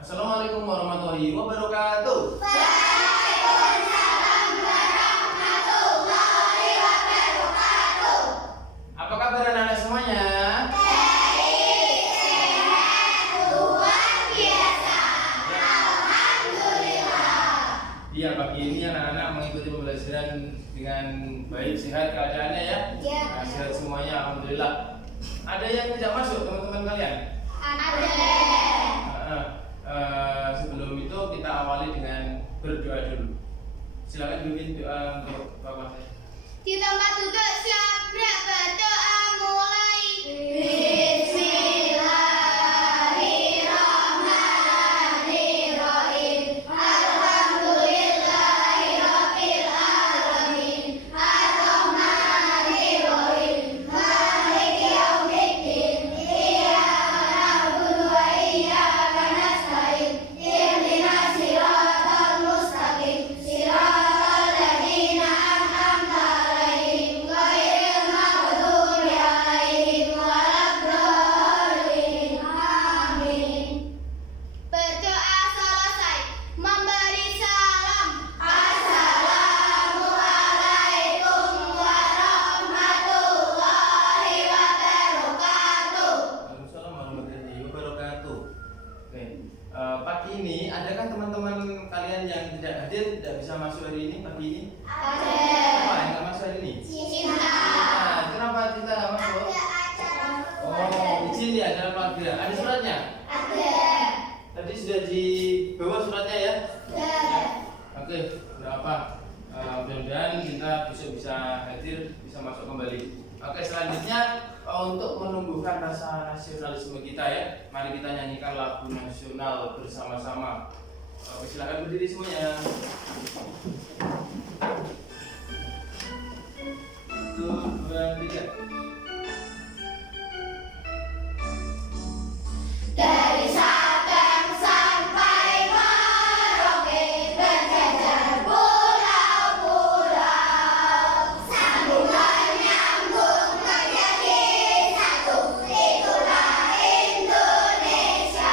Assalamualaikum warahmatullahi wabarakatuh. Waalaikumsalam warahmatullahi wabarakatuh. Apa kabar anak-anak semuanya? Baik, sehat, luar biasa. Alhamdulillah. Iya, pagi ini anak-anak mengikuti pembelajaran dengan baik, sehat keadaannya ya? Ya. Nah, sehat semuanya, alhamdulillah. Ada yang tidak masuk teman-teman kalian? Ada. Sebelum itu kita awali dengan berdoa dulu. Silakan pimpin doa untuk Bapak. Di tempat duduk siap berdoa mulai. Bismillahirrahmanirrahim. Alhamdulillahirabbil alamin. Arrahmanirrahim. Maliki yaumiddin. Iyyaka na'budu wa iyyaka nasta'in. Ihdinas siratal mustaqim. Siratal ladzina an'amta 'alaihim ghairil maghdubi 'alaihim waladdallin. Amin. Berdoa selesai, memberi salam. Assalamualaikum warahmatullahi wabarakatuh. Waalaikumsalam warahmatullahi wabarakatuh. Oke, pagi ini adakah teman-teman kalian yang tidak hadir, tidak bisa masuk hari ini pagi ini? Ada. Apa yang nggak masuk hari ini? Cinta. Nah, kenapa kita nggak masuk? Oh, izin di acara keluarga. Ada suratnya? Ada. Tadi sudah dibawa suratnya ya? Ada. Oke, tidak apa. Mudah-mudahan kita besok bisa hadir, bisa masuk kembali. Oke, selanjutnya untuk menumbuhkan rasa nasionalisme kita ya, mari kita nyanyikan lagu nasional bersama-sama. Oke, silakan berdiri semuanya. 1, 2, 3. Dari Sabang sampai Merauke berjajar pulau-pulau, sambungan nyambung menjadi satu. Itulah Indonesia.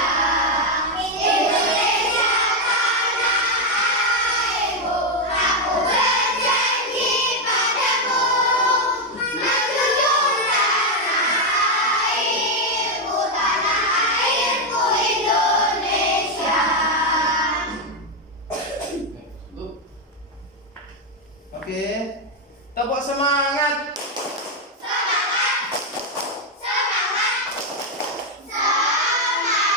Indonesia tanah airku. Aku berjanji padamu menjunjung tanah airku, tanah airku Indonesia. Oke, tepuk semangat. Semangat, semangat, semangat.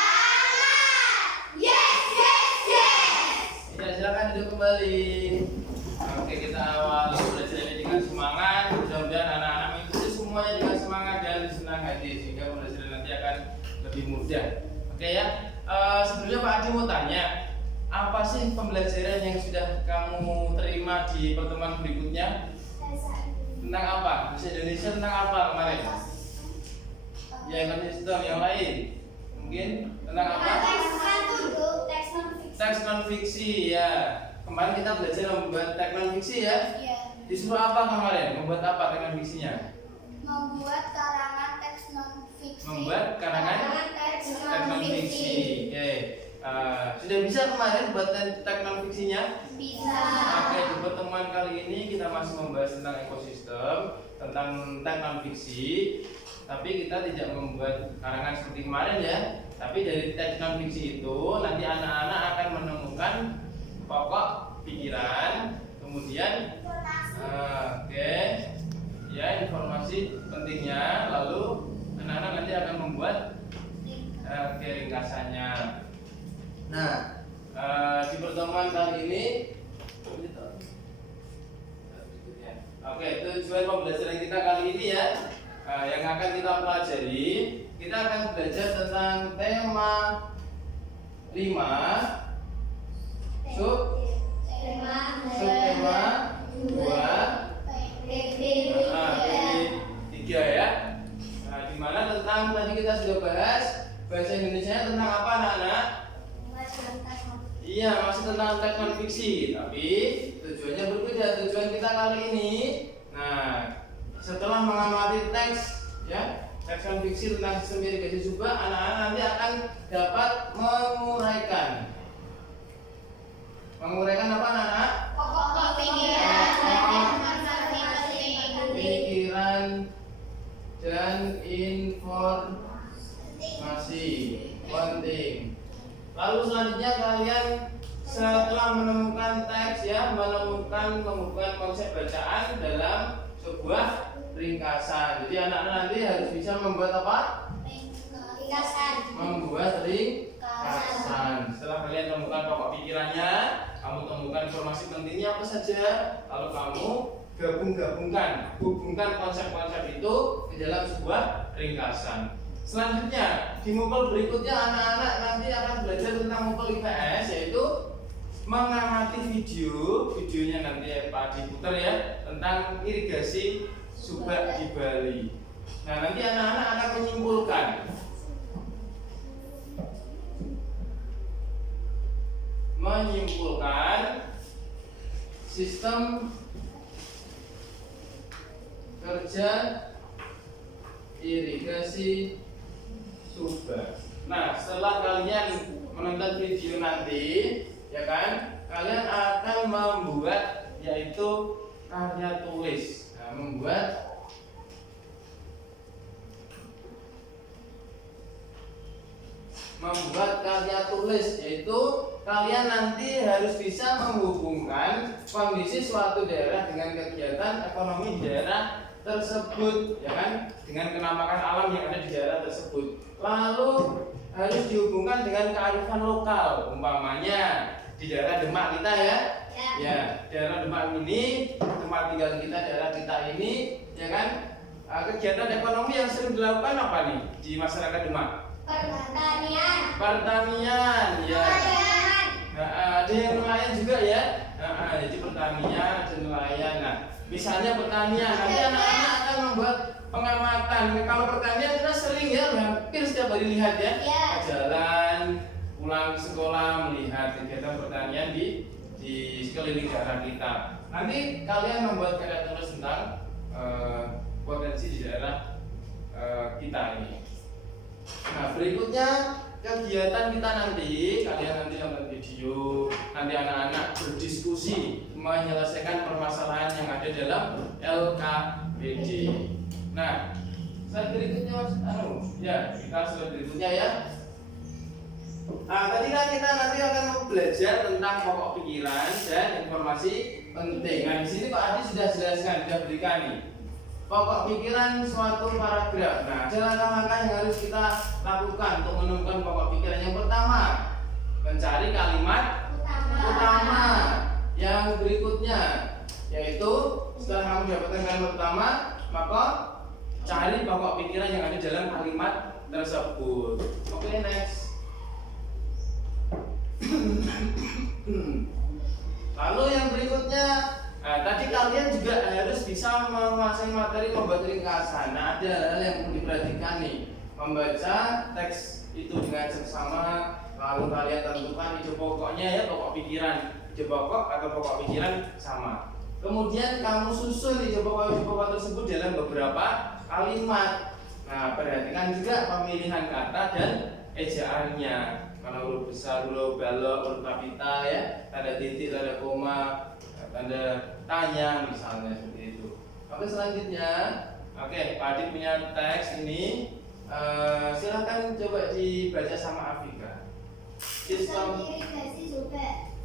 Yes, yes, yes. Ya, silakan duduk kembali. Oke, kita awali pembelajaran ini dengan semangat. Mudah-mudahan anak-anak mengikuti semuanya dengan semangat dan senang hati sehingga pembelajaran nanti akan lebih mudah. Oke ya. Sebelumnya Pak Adi mau tanya, apa sih pembelajaran yang sudah kamu terima di pertemuan berikutnya? Tentang apa? Bahasa Indonesia tentang apa kemarin? Ya, ekosistem yang lain. Mungkin tentang apa? Teks non fiksi ya. Kemarin kita belajar membuat teks non fiksi ya. Iya. Disuruh apa kemarin? Membuat apa teks non fiksinya? Membuat karangan teks non fiksi. Membuat karangan teks teks non fiksi. Oke. Sudah bisa kemarin buat teks non fiksinya? Bisa. Oke, di pertemuan kali ini kita masih membahas tentang ekosistem, tentang teks non fiksi. Tapi kita tidak membuat karangan seperti kemarin ya. Tapi dari teks non fiksi itu nanti anak-anak akan menemukan pokok pikiran, kemudian oke, ya informasi pentingnya, lalu anak-anak nanti akan membuat ringkasannya. Nah, di pertemuan kali ini, oke, tujuan pembelajaran kita kali ini ya, yang akan kita pelajari, kita akan belajar tentang tema 5 subtema 2 3 ya. Nah, dimana tentang tadi kita sudah bahas bahasa Indonesia tentang apa anak-anak? Iya, masih tentang teks non fiksi, tapi tujuannya berbeda. Tujuan kita kali ini, nah, setelah mengamati teks, ya, teks non fiksi tentang sistem irigasi subak, anak-anak nanti akan dapat menguraikan informasi penting. Lalu selanjutnya kalian setelah menemukan teks ya, menemukan konsep bacaan dalam sebuah ringkasan. Jadi anak-anak nanti harus bisa membuat apa? Ringkasan. Membuat ringkasan. Setelah kalian temukan pokok pikirannya, kamu temukan informasi pentingnya apa saja, lalu kamu hubungkan konsep-konsep itu ke dalam sebuah ringkasan. Selanjutnya di mopel berikutnya anak-anak nanti akan belajar tentang mopel IPS, yaitu mengamati videonya nanti Pak diputar ya, tentang irigasi subak di Bali. Nah nanti anak-anak akan menyimpulkan sistem kerja irigasi subak. Nah setelah kalian menonton video nanti ya kan, kalian akan membuat yaitu karya tulis. Nah, membuat karya tulis, yaitu kalian nanti harus bisa menghubungkan kondisi suatu daerah dengan kegiatan ekonomi di daerah tersebut ya kan, dengan kenampakan alam yang ada di daerah tersebut. Lalu harus dihubungkan dengan kearifan lokal, umpamanya di daerah Demak kita ya. Ya, daerah Demak ini tempat tinggal kita, daerah kita ini ya kan. Kegiatan ekonomi yang sering dilakukan apa nih di masyarakat Demak? Pertanian ya. Ada yang nelayan juga ya. Jadi pertanian dan nelayan. Nah, misalnya pertanian, nanti anak-anak akan membuat pengamatan. Kalau pertanian kita sering ya, hampir setiap hari lihat ya. Jalan pulang sekolah melihat kegiatan pertanian di sekeliling daerah kita. Nanti kalian membuat karya tulis tentang potensi di daerah kita ini. Nah berikutnya kegiatan kita nanti, kalian nanti nonton video, nanti anak-anak berdiskusi menyelesaikan permasalahan yang ada dalam LKPD. Nah slide berikutnya slide berikutnya ya. Nah tadi kan kita nanti akan belajar tentang pokok pikiran dan informasi penting. Nah di sini Pak Adi sudah jelaskan, sudah berikan nih pokok pikiran suatu paragraf. Nah, ada langkah-langkah yang harus kita lakukan untuk menemukan pokok pikiran. Yang pertama, mencari kalimat utama. Yang berikutnya, yaitu setelah kamu dapatkan kalimat utama, maka cari pokok pikiran yang ada dalam kalimat tersebut. Oke, next. Lalu yang berikutnya, tadi kalian juga harus bisa menguasai materi membuat ringkasan. Nah, ada hal yang perlu diperhatikan nih. Membaca teks itu dengan seksama, lalu kalian tentukan ide pokoknya ya, pokok pikiran. Ide pokok atau pokok pikiran sama. Kemudian kamu susun ide pokok tersebut dalam beberapa kalimat. Nah, perhatikan juga pemilihan kata dan ejaannya. Mana huruf besar, huruf balok, huruf kapital ya, tanda titik, tanda koma, tanda tanya misalnya seperti itu. Oke selanjutnya, Pak Adi punya teks ini, silahkan coba dibaca sama Afika. Sistem irigasi subak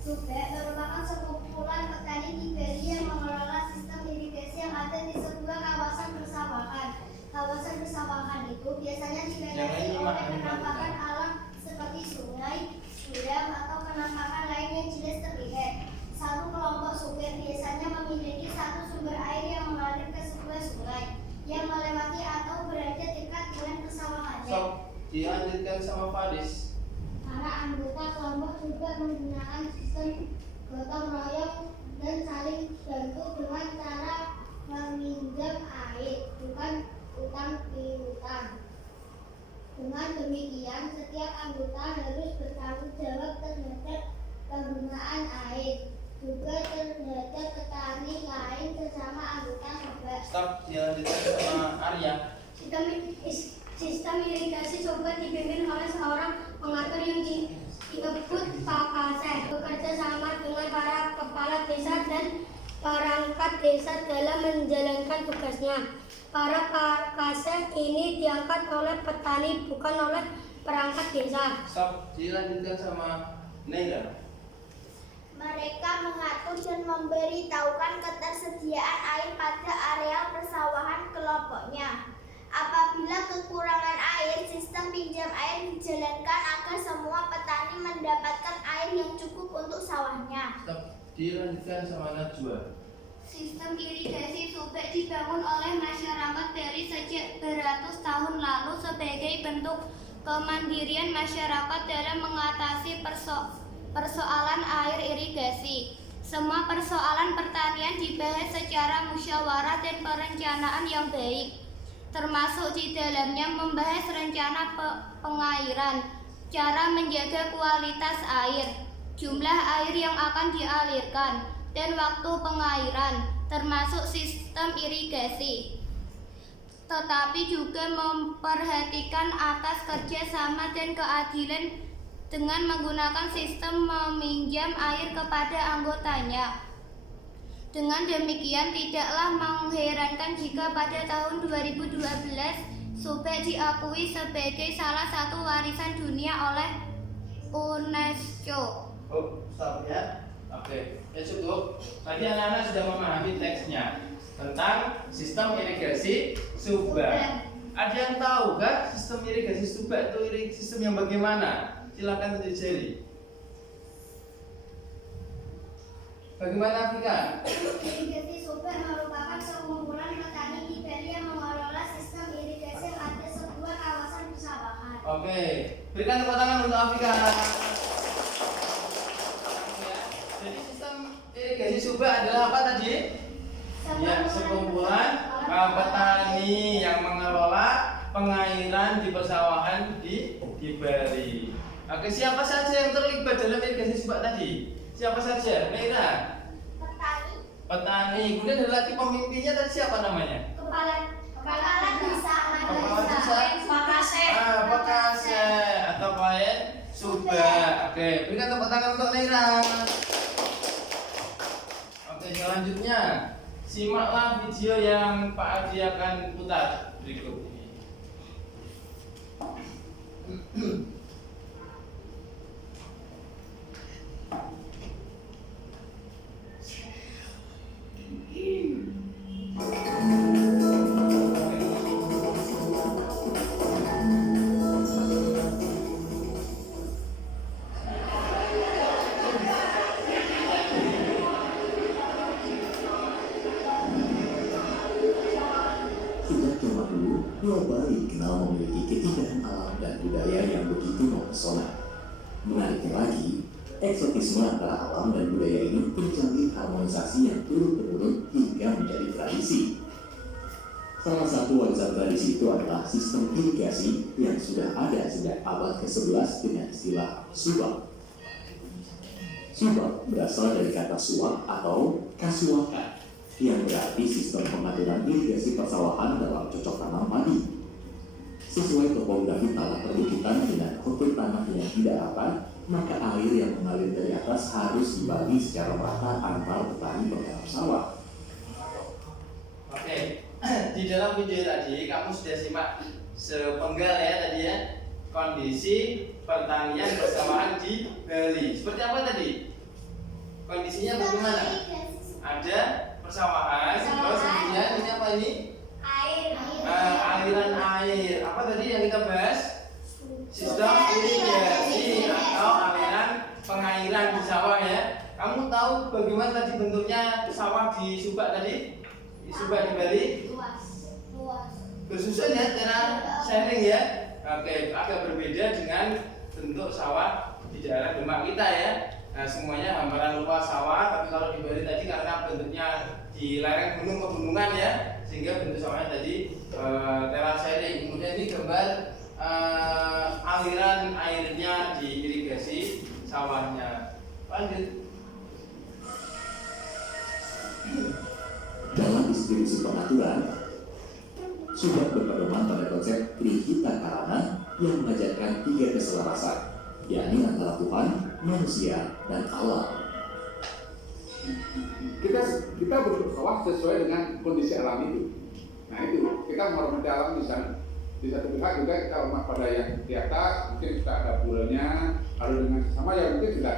merupakan sekumpulan petani di Bali yang mengelola sistem irigasi yang ada di sebuah kawasan persawahan. Kawasan persawahan itu biasanya dibatasi oleh penampakan alam seperti sungai, jurang atau penampakan lain yang jelas terlihat. Satu kelompok supir biasanya memiliki satu sumber air yang mengalir ke sebuah sungai yang melewati atau berada dekat dengan persawahannya. Dilanjutkan sama Faris. Para anggota kelompok juga menggunakan sistem gotong royong dan saling bantu dengan cara meminjam air, bukan utang piutang. Dengan demikian, setiap anggota harus bertanggung jawab terhadap penggunaan air, juga terhadap petani lain sesama anggota subak. Stop, dilanjutkan sama Arya. Sistem irigasi subak dipimpin oleh seorang pengatur yang disebut Pak Kaseh, bekerja sama dengan para kepala desa dan perangkat desa dalam menjalankan tugasnya. Para Kaseh ini diangkat oleh petani, bukan oleh perangkat desa. Stop, dilanjutkan sama Neira. Mereka mengatur dan memberitahukan ketersediaan air pada areal persawahan kelompoknya. Apabila kekurangan air, sistem pinjam air dijalankan agar semua petani mendapatkan air yang cukup untuk sawahnya. Stop, dilanjutkan sama Najwa. Sistem irigasi Subek dibangun oleh masyarakat dari sejak beratus tahun lalu sebagai bentuk kemandirian masyarakat dalam mengatasi persoalan air irigasi. Semua persoalan pertanian dibahas secara musyawarah dan perencanaan yang baik, termasuk di dalamnya membahas rencana pengairan, cara menjaga kualitas air, jumlah air yang akan dialirkan, dan waktu pengairan, termasuk sistem irigasi. Tetapi juga memperhatikan atas kerjasama dan keadilan dengan menggunakan sistem meminjam air kepada anggotanya. Dengan demikian, tidaklah mengherankan jika pada tahun 2012 Subek diakui sebagai salah satu warisan dunia oleh UNESCO. Oh, stop ya. Oke, ya cukup. Tadi anak-anak sudah memahami teksnya tentang sistem irigasi Subek. Ada yang tahu kan sistem irigasi Subek itu sistem yang bagaimana? Silakan tunjuk jari. Bagaimana Afrika? Irigasi Subek merupakan sekumpulan petani di Bali yang mengelola sistem irigasi yang ada sebuah kawasan persawahan. Oke, berikan tepuk tangan untuk Afrika. Jadi sistem irigasi Subek adalah apa tadi? Ya, sekumpulan petani yang mengelola pengairan di persawahan di Bali. Oke, siapa saja yang terlibat dalam irigasi Subek tadi? Siapa saja? Neira? Petani. Kemudian ada lagi pemimpinnya tadi siapa namanya? Kepala desa. Kepala desa. Pakase atau klien Subek. Oke, berikan tepuk tangan untuk Neira. Oke, selanjutnya simaklah video yang Pak Adi akan putar berikut ini. Sejak zaman dulu, Pulau Bali dikenal memiliki keindahan alam dan budaya yang begitu mempesona. Menariknya lagi, eksotisme antara alam dan budaya ini terjalin harmonisasi yang turun-temurun hingga menjadi tradisi. Salah satu warisan tradisi itu adalah sistem irigasi yang sudah ada sejak abad ke-11 dengan istilah subak. Subak berasal dari kata suak atau kasuaka, yang berarti sistem pengaturan irigasi persawahan dalam cocok tanam padi. Sesuai topografi tanah perbukitan dengan kontur tanah yang tidak rata, maka air yang mengalir dari atas harus dibagi secara merata antar petani penggarap sawah. Oke, di dalam video tadi kamu sudah simak sepenggal ya tadi ya, kondisi pertanian persawahan di Bali. Seperti apa tadi? Kondisinya bagaimana? Ada persawahan, terus kemudian ini apa ini? Aliran air. Apa tadi yang kita bahas? Sistem irigasi atau aliran pengairan di sawah ya. Kamu tahu bagaimana tadi bentuknya sawah di Subak tadi? Di Subak di Bali? Luas. Bersusun ya, cara sharing ya. Oke, agak berbeda dengan bentuk sawah di daerah Demak kita ya. Nah, semuanya hamparan luas sawah, tapi kalau di Bali tadi karena bentuknya di lereng gunung pegunungan ya, sehingga bentuk sawahnya tadi teras sharing. Kemudian ini gambar aliran airnya di irigasi sawahnya. Lanjut. Dalam distribusi pengaturan, Subak berpedoman pada konsep Trihita Karana yang mengajarkan 3 keselarasan, yakni antara Tuhan, manusia, dan alam. Kita berbuat sawah sesuai dengan kondisi alam itu. Nah itu kita menghormati alam di sana. di satu pihak juga kita hormat pada yang di atas, mungkin kita ada pulanya, kalau dengan sesama ya mungkin tidak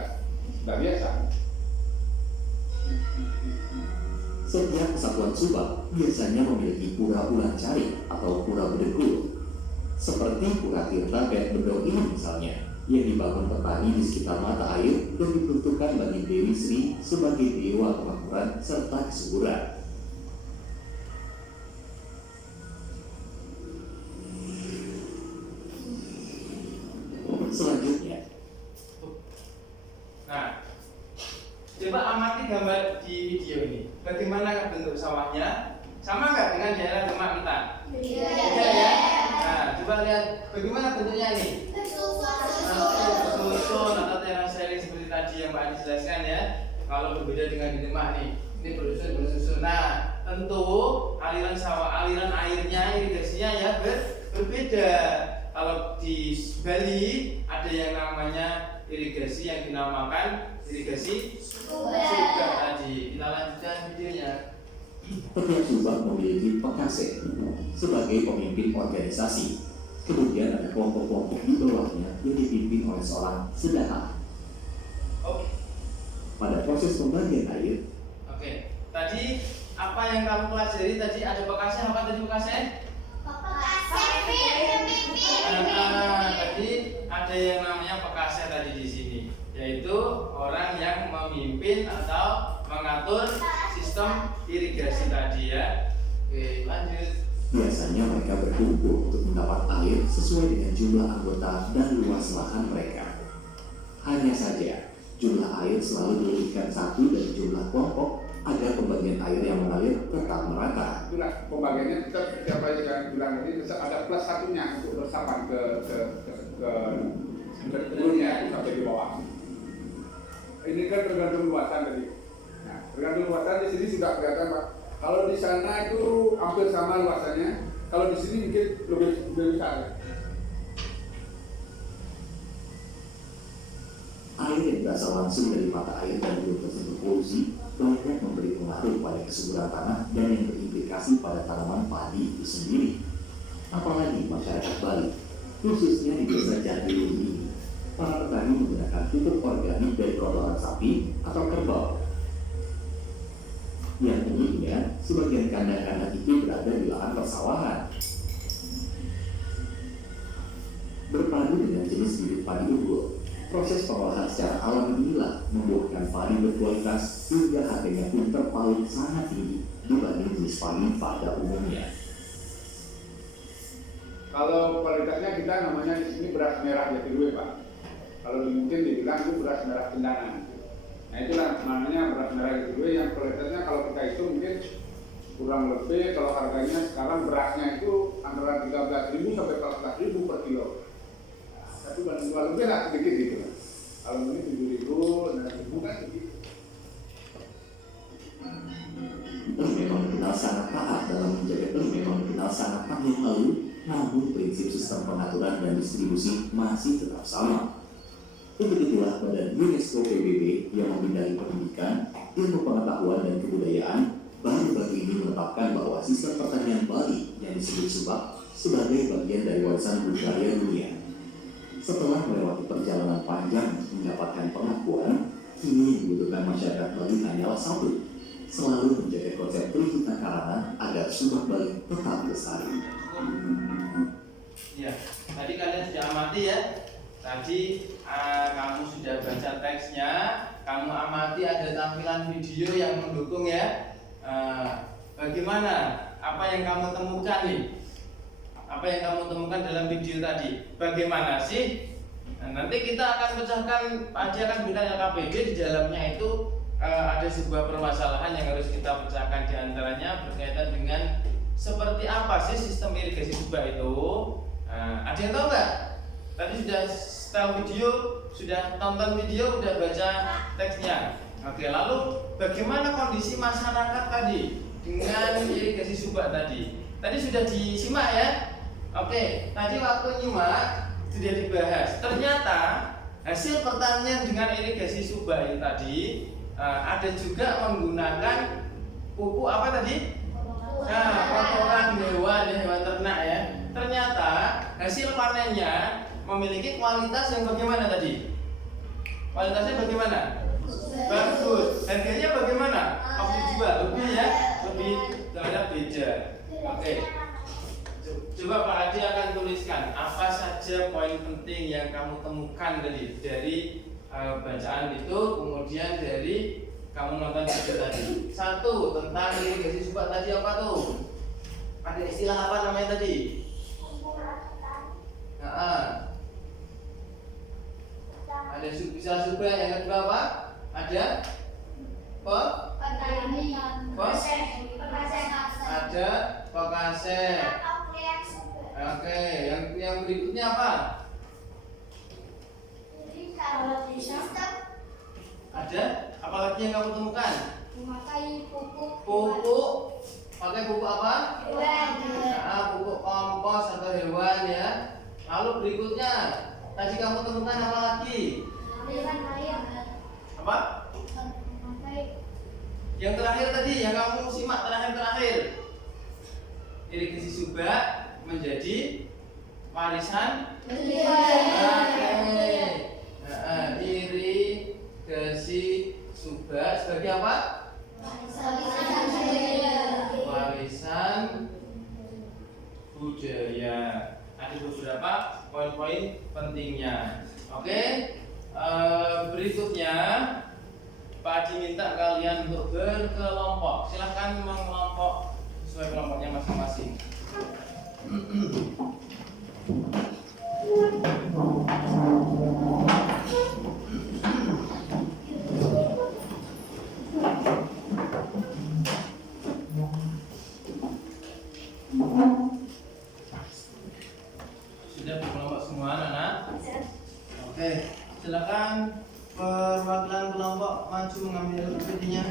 biasa. Setiap kesatuan subak biasanya memiliki pura ulang cari atau pura bedegul. Seperti pura Tirta Bed Bedog ini misalnya, yang dibangun petani di sekitar mata air dan diperuntukkan bagi Dewi Sri sebagai dewa kemakmuran serta kesuburan. Selanjutnya, Nah, coba amati gambar di video ini. Bagaimana bentuk sawahnya? Sama nggak dengan daerah Demak kita? Iya. Beda ya. Nah, coba lihat bagaimana bentuknya ini. Susun atau terasering seperti tadi yang Pak Adi jelaskan ya. Kalau berbeda dengan di Demak nih, ini bersusun. Nah, tentu aliran sawah, aliran airnya, irigasinya ya berbeda. Kalau di Bali ada yang namanya irigasi yang dinamakan irigasi subak tadi. Kita lanjutkan videonya. setiap subak memiliki pekaseh sebagai pemimpin organisasi. Kemudian ada kelompok-kelompok di bawahnya yang dipimpin oleh seorang sedaha. Oke. Pada proses pembagian air, Oke. Tadi apa yang kamu pelajari tadi ada pekaseh apa tadi pekaseh? Tadi ada yang namanya pekaseh tadi di sini, yaitu orang yang memimpin atau mengatur sistem irigasi tadi ya. Oke, lanjut. biasanya mereka berkumpul untuk mendapat air sesuai dengan jumlah anggota dan luas lahan mereka. Hanya saja, jumlah air selalu dilebihkan satu dari jumlah kelompok agar pembagian air yang mengalir tetap merata. Itulah pembagiannya tetap seperti apa yang saya bilang tadi, tetap ada plus satunya untuk bersamaan ke dulunya sampai di bawah. Ini kan tergantung luasan tadi. Nah, tergantung luasan di sini sudah kelihatan Pak. Kalau di sana itu hampir sama luasannya. Kalau di sini mungkin lebih besar. Air yang berasal langsung dari mata air dan belum tersentuh polusi banyak memberi pengaruh pada kesuburan tanah dan yang berimplikasi pada tanaman padi itu sendiri. Apalagi masyarakat Bali, khususnya di desa Jatiluhur ini, para petani menggunakan pupuk organik dari kotoran sapi atau kerbau. Yang uniknya, sebagian kandang-kandang itu berada di lahan persawahan. Berpadu dengan jenis bibit padi unggul, proses pengolahan secara alami inilah membuahkan padi berkualitas hingga harganya pun terpaut sangat tinggi dibanding jenis padi pada umumnya. Kalau kualitasnya kita namanya di sini beras merah Jatiluhur Pak. Kalau mungkin dibilang itu beras merah Cendana. Nah itulah namanya beras merah Jatiluhur yang kualitasnya kalau kita itu mungkin kurang lebih kalau harganya sekarang berasnya itu antara 13.000 sampai 14.000 per kilo. Tapi kalau lebih lah sedikit gitu. Kalau ini 7.000, 6.000 kan sedikit. Memang dikenal sangat taat dalam menjaga memang dikenal sangat taat yang lalu, namun prinsip sistem pengaturan dan distribusi masih tetap sama. Untuk itulah Badan UNESCO PBB yang membidangi pendidikan, ilmu pengetahuan dan kebudayaan baru-baru ini menetapkan bahwa sistem pertanian Bali yang disebut subak sebagai bagian dari warisan budaya dunia. Setelah melewati perjalanan panjang untuk mendapatkan pengakuan, kini yang dibutuhkan masyarakat Bali hanyalah satu, selalu menjaga konsep Trihita Karana agar subak Bali tetap lestari. Ya, tadi kalian sudah amati ya. Tadi kamu sudah baca teksnya, kamu amati ada tampilan video yang mendukung ya. Bagaimana? Apa yang kamu temukan nih? Apa yang kamu temukan dalam video tadi? Bagaimana sih? Nah, nanti kita akan pecahkan, Pak Adi akan bilang KPD di dalamnya itu ada sebuah permasalahan yang harus kita pecahkan, di antaranya berkaitan dengan seperti apa sih sistem irigasi subak itu. Ada yang tahu nggak? Tadi sudah setel video, sudah tonton video, sudah baca teksnya. Oke, lalu bagaimana kondisi masyarakat tadi dengan irigasi subak tadi? Tadi sudah disimak ya. Oke, tadi waktu nyimak sudah dibahas. Ternyata hasil pertanian dengan irigasi subak ini tadi ada juga menggunakan pupuk apa tadi? Kotoran hewan, hewan ternak ya. ternyata hasil panennya memiliki kualitas yang bagaimana tadi? Kualitasnya bagaimana? Bagus. Harganya bagaimana? Waktu dijual lebih ya, lebih terhadap beda. Oke. Coba Pak Adi akan tuliskan apa saja poin penting yang kamu temukan dari bacaan itu, kemudian dari kamu nonton video tadi. Satu, tentang irigasi subak tadi apa tuh? Ada istilah apa namanya tadi? Ada istilah subak. Yang kedua apa? Ada ada pekaseh. Oke, yang berikutnya apa? Ada apalagi yang kamu temukan? Pupuk. Pakai pupuk apa? Pupuk kompos atau hewan ya. Lalu berikutnya tadi kamu temukan apa lagi? Apa? Yang terakhir tadi yang kamu simak terakhir. Irigasi subak menjadi warisan. Irigasi subak sebagai apa? Warisan budaya. Ada beberapa poin-poin pentingnya. Oke. Berikutnya Pak Adi minta kalian untuk berkelompok. Silahkan mengelompok sesuai kelompoknya masing-masing. Sudah berkelompok semua anak-anak? Oke, silakan perwakilan kelompok maju mengambil PPT-nya.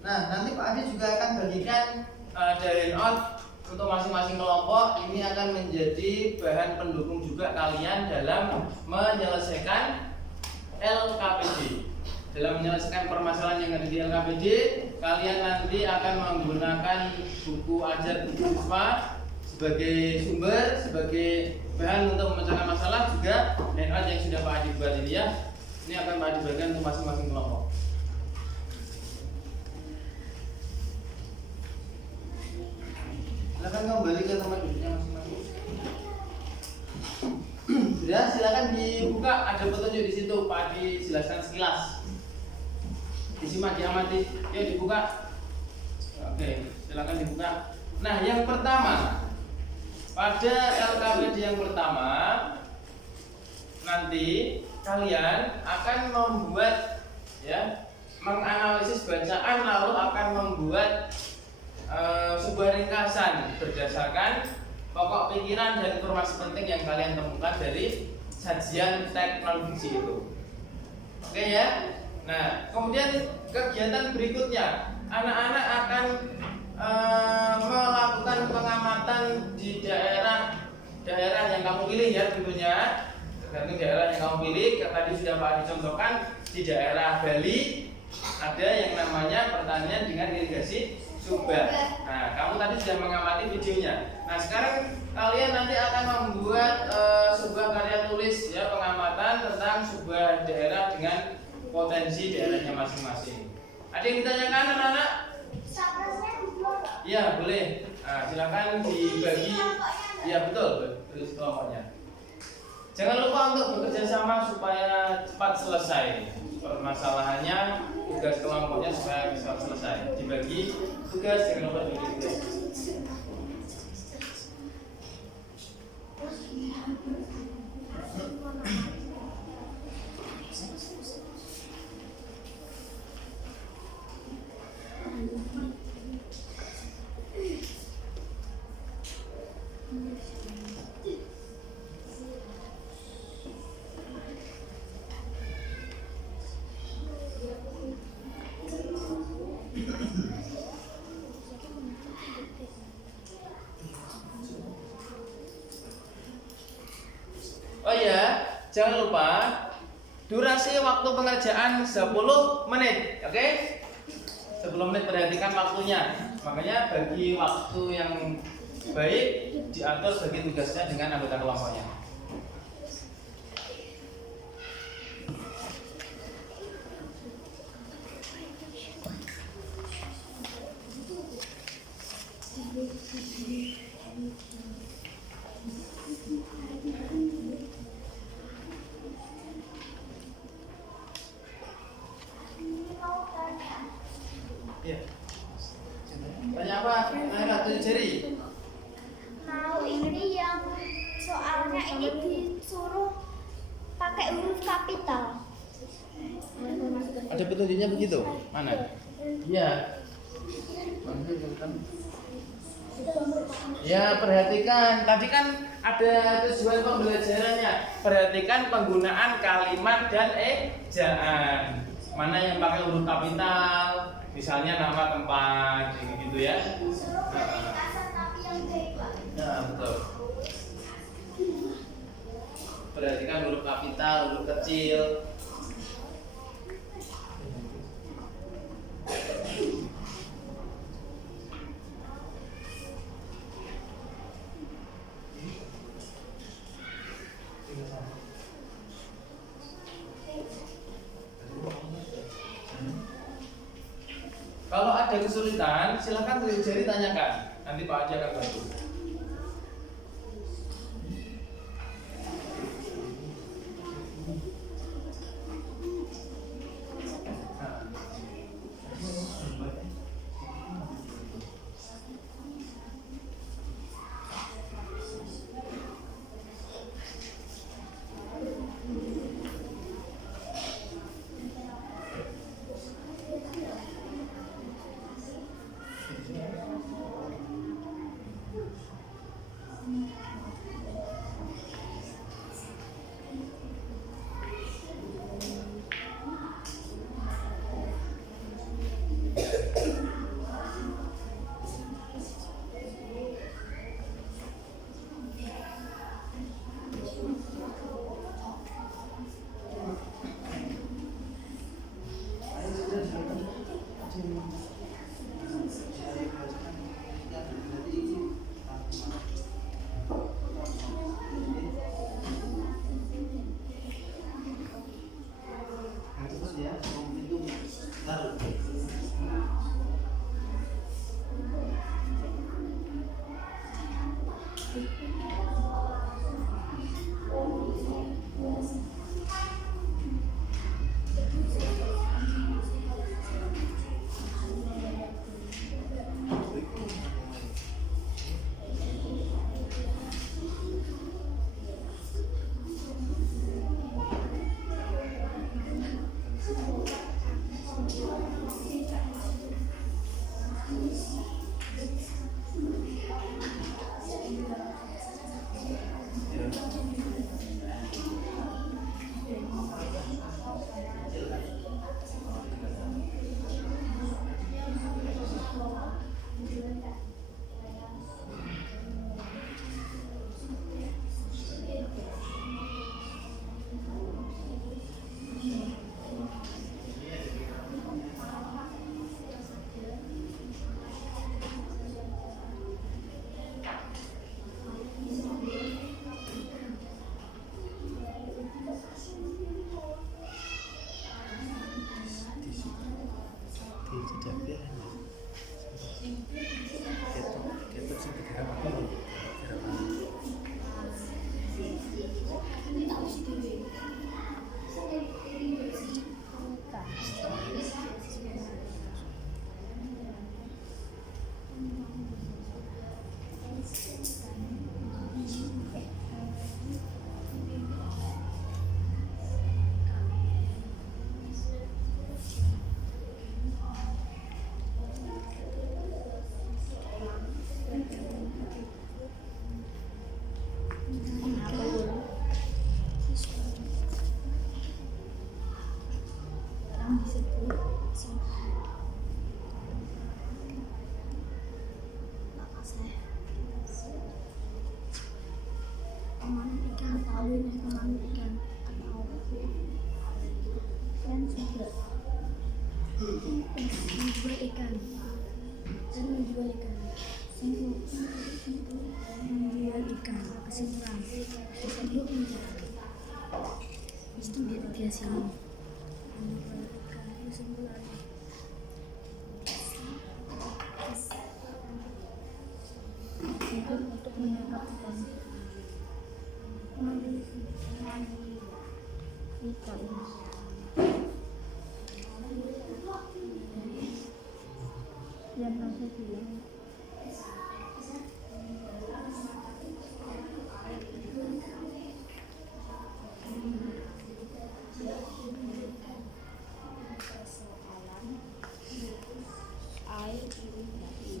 Nah, nanti Pak Adi juga akan bagikan ada handout untuk masing-masing kelompok. Ini akan menjadi bahan pendukung juga kalian dalam menyelesaikan LKPD. Dalam menyelesaikan permasalahan yang ada di LKPD, kalian nanti akan menggunakan buku ajar buku siswa sebagai sumber, sebagai bahan untuk memecahkan masalah, juga handout yang sudah Pak Adi buat ini ya. Ini akan Pak Adi bagikan untuk masing-masing kelompok. Silakan kembali ke tempat duduknya masing-masing. Sudah, silakan dibuka. Ada petunjuk di situ. Pak Adi jelaskan sekilas. Disimak, diamati. Yuk dibuka. Oke, silakan dibuka. Nah, yang pertama, pada LKPD yang pertama, nanti kalian akan membuat menganalisis bacaan, lalu akan membuat sebuah ringkasan berdasarkan pokok pikiran dan informasi penting yang kalian temukan dari sajian teknologi itu. Oke ya. Nah, kemudian kegiatan berikutnya, anak-anak akan melakukan pengamatan di daerah yang kamu pilih ya tentunya. Tergantung daerah yang kamu pilih. Tadi sudah Pak Adi contohkan di daerah Bali ada yang namanya pertanian dengan irigasi subak. Nah, kamu tadi sudah mengamati videonya. Nah, sekarang kalian nanti akan membuat sebuah karya tulis ya, pengamatan tentang sebuah daerah dengan potensi daerahnya masing-masing. Ada yang ditanyakan anak-anak? Ya, boleh. Nah, silakan dibagi. Ya, betul, tulis kelompoknya. Jangan lupa untuk bekerja sama supaya cepat selesai permasalahannya, tugas kelompoknya supaya bisa selesai. Dibagi tugas, jangan lupa dibagi tugas. Oh ya, jangan lupa durasi waktu pengerjaan 10 menit, oke? 10 menit, perhatikan waktunya. Makanya bagi waktu yang baik diatur bagi tugasnya dengan anggota kelompoknya. Ya. Tanya apa? Tanya tujuh jari. Mau ini yang soalnya ini disuruh pakai huruf kapital. Ada petunjuknya begitu? Mana? Iya. Ya, perhatikan. Tadi kan ada tujuan pembelajarannya. Perhatikan penggunaan kalimat dan ejaan. Mana yang pakai huruf kapital? Misalnya nama tempat, gitu ya. Disuruh beri kasar tapi yang baik, Pak. Nah, betul. Perhatikan huruf kapital, huruf kecil. Kalau ada kesulitan, silakan tulis jari tanyakan. Nanti Pak Haji akan bantu. menjual ikan dan menjual ikan menjual ikan kesimpulan Facebook sistem irigasi menjual ikan kesimpulan untuk menangkap ikan yang saya bilang air irigasi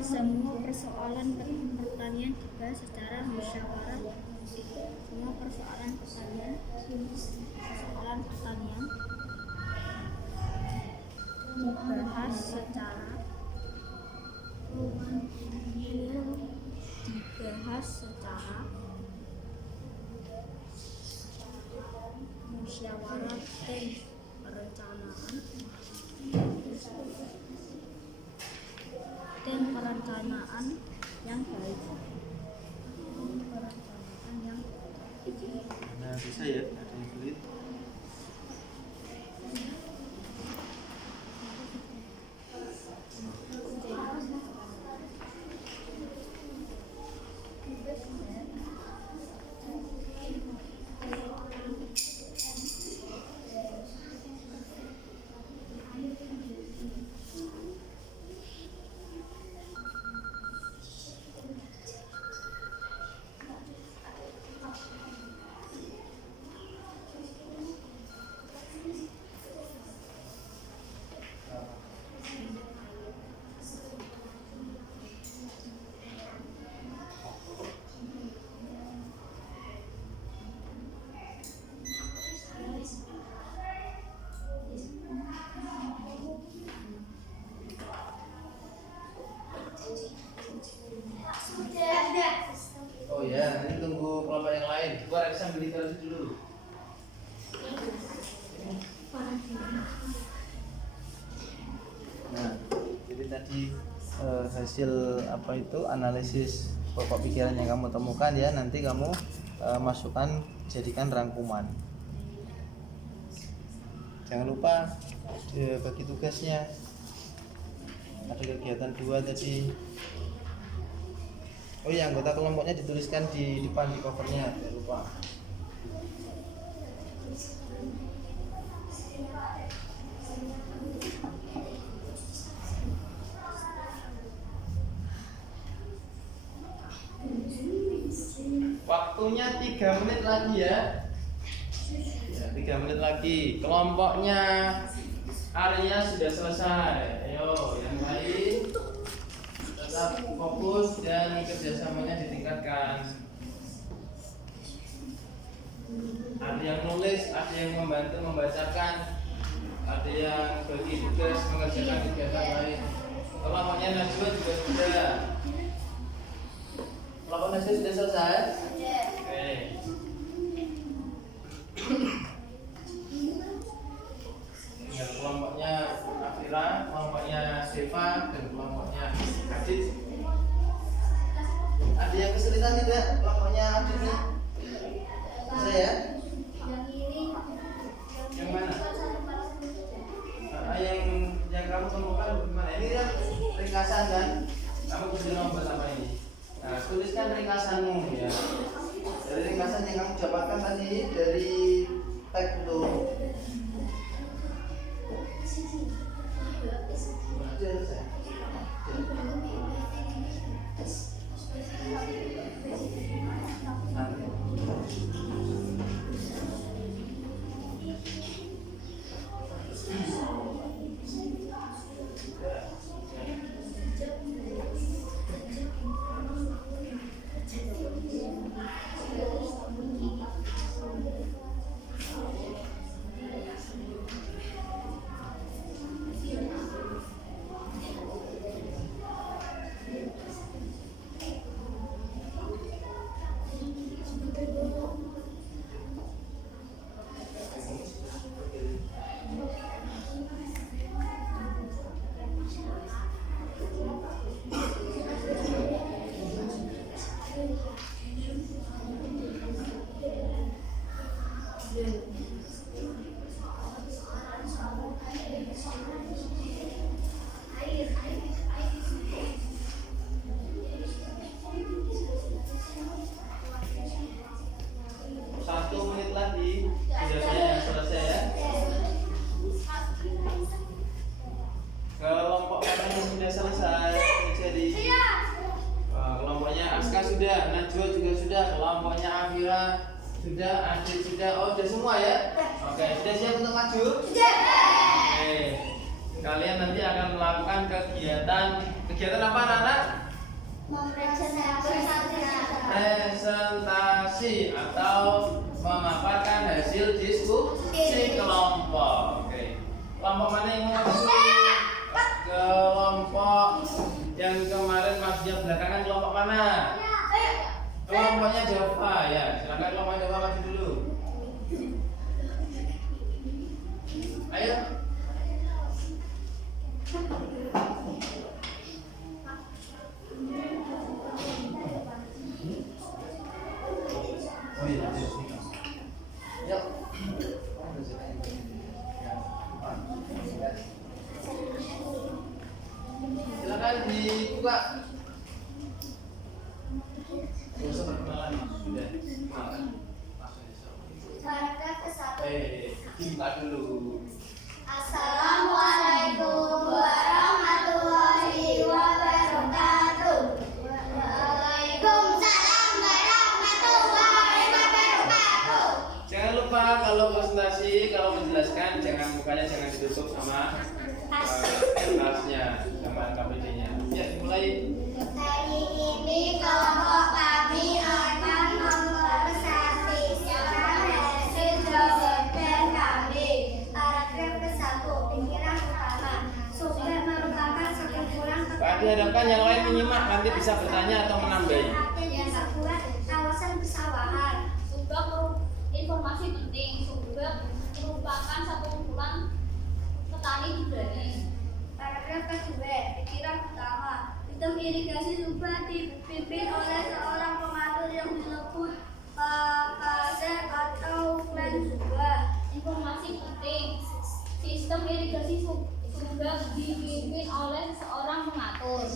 semua persoalan pertanian dibahas secara musyawarah. Semua persoalan pertanian dibahas secara musyawarah dan perencanaan yang baik. Nah, bisa ya, ada yang sulit. Oh ya, ini tunggu kelompok yang lain. Gua reksa beli terus dulu. Nah, jadi tadi hasil apa itu analisis pokok pikiran yang kamu temukan ya, nanti kamu masukkan, jadikan rangkuman. Jangan lupa bagi tugasnya. Ada kegiatan 2 tadi. Oh iya, anggota kelompoknya dituliskan di depan di covernya, jangan lupa. Waktunya 3 menit lagi ya. 3 menit lagi. Kelompoknya Arya sudah selesai. Ayo, yang lain tetap fokus dan kerjasamanya ditingkatkan. Ada yang nulis, ada yang membantu membacakan, ada yang bagi tugas mengerjakan kegiatan lain. Kelompoknya Najwa juga sudah. Kelompok Najwa sudah selesai? Oke. Tinggal kelompoknya Afira, kelompoknya Seva, dan kelompoknya Adit. Ada yang kesulitan tidak kelompoknya Adit nih? Bisa ya? Yang mana? Yang kamu temukan bagaimana? Ini kan ringkasan kan? Kamu bisa nomor apa ini? Nah, tuliskan ringkasanmu ya. Dari ringkasan yang kamu dapatkan tadi dari teks itu. sudah, Najwa juga sudah, kelompoknya Afira sudah, Adit sudah. Oh, sudah semua ya? Oke, sudah siap untuk maju? Sudah. Oke. Kalian nanti akan melakukan kegiatan apa anak-anak? Presentasi atau memaparkan hasil diskusi kelompok. Oke. Kelompok mana yang mau maju? Kelompok yang kemarin majunya belakangan kelompok mana? Kelompoknya Java ya. Silakan kelompok Java maju dulu. Ayo. Oh iya, yuk. Silakan dibuka. Bisa perkenalan sudah. Paragraf ke-1. Dibuka dulu. Assalamualaikum warahmatullahi wabarakatuh. Waalaikumsalam warahmatullahi wabarakatuh. Jangan lupa kalau presentasi, kalau menjelaskan mukanya jangan ditutup sama kertasnya, sama KPD-nya. Ya, dimulai. Hari ini kelompok kami akan mempresentasikan hasil jawaban kami. Paragraf ke-1, pikiran utama. Sumber merupakan sekumpulan Pak, dihadapkan yang lain menyimak, nanti bisa bertanya atau menambahi. yang sebuah kawasan persawahan. Sumber informasi penting. Sumber merupakan satu kumpulan petani di Bali. Paragraf kedua, pikiran utama. Sistem irigasi subak dipimpin oleh seorang pengatur yang disebut Pakase atau Klan Subak. Informasi penting. Sistem irigasi subak dipimpin oleh seorang pengatur.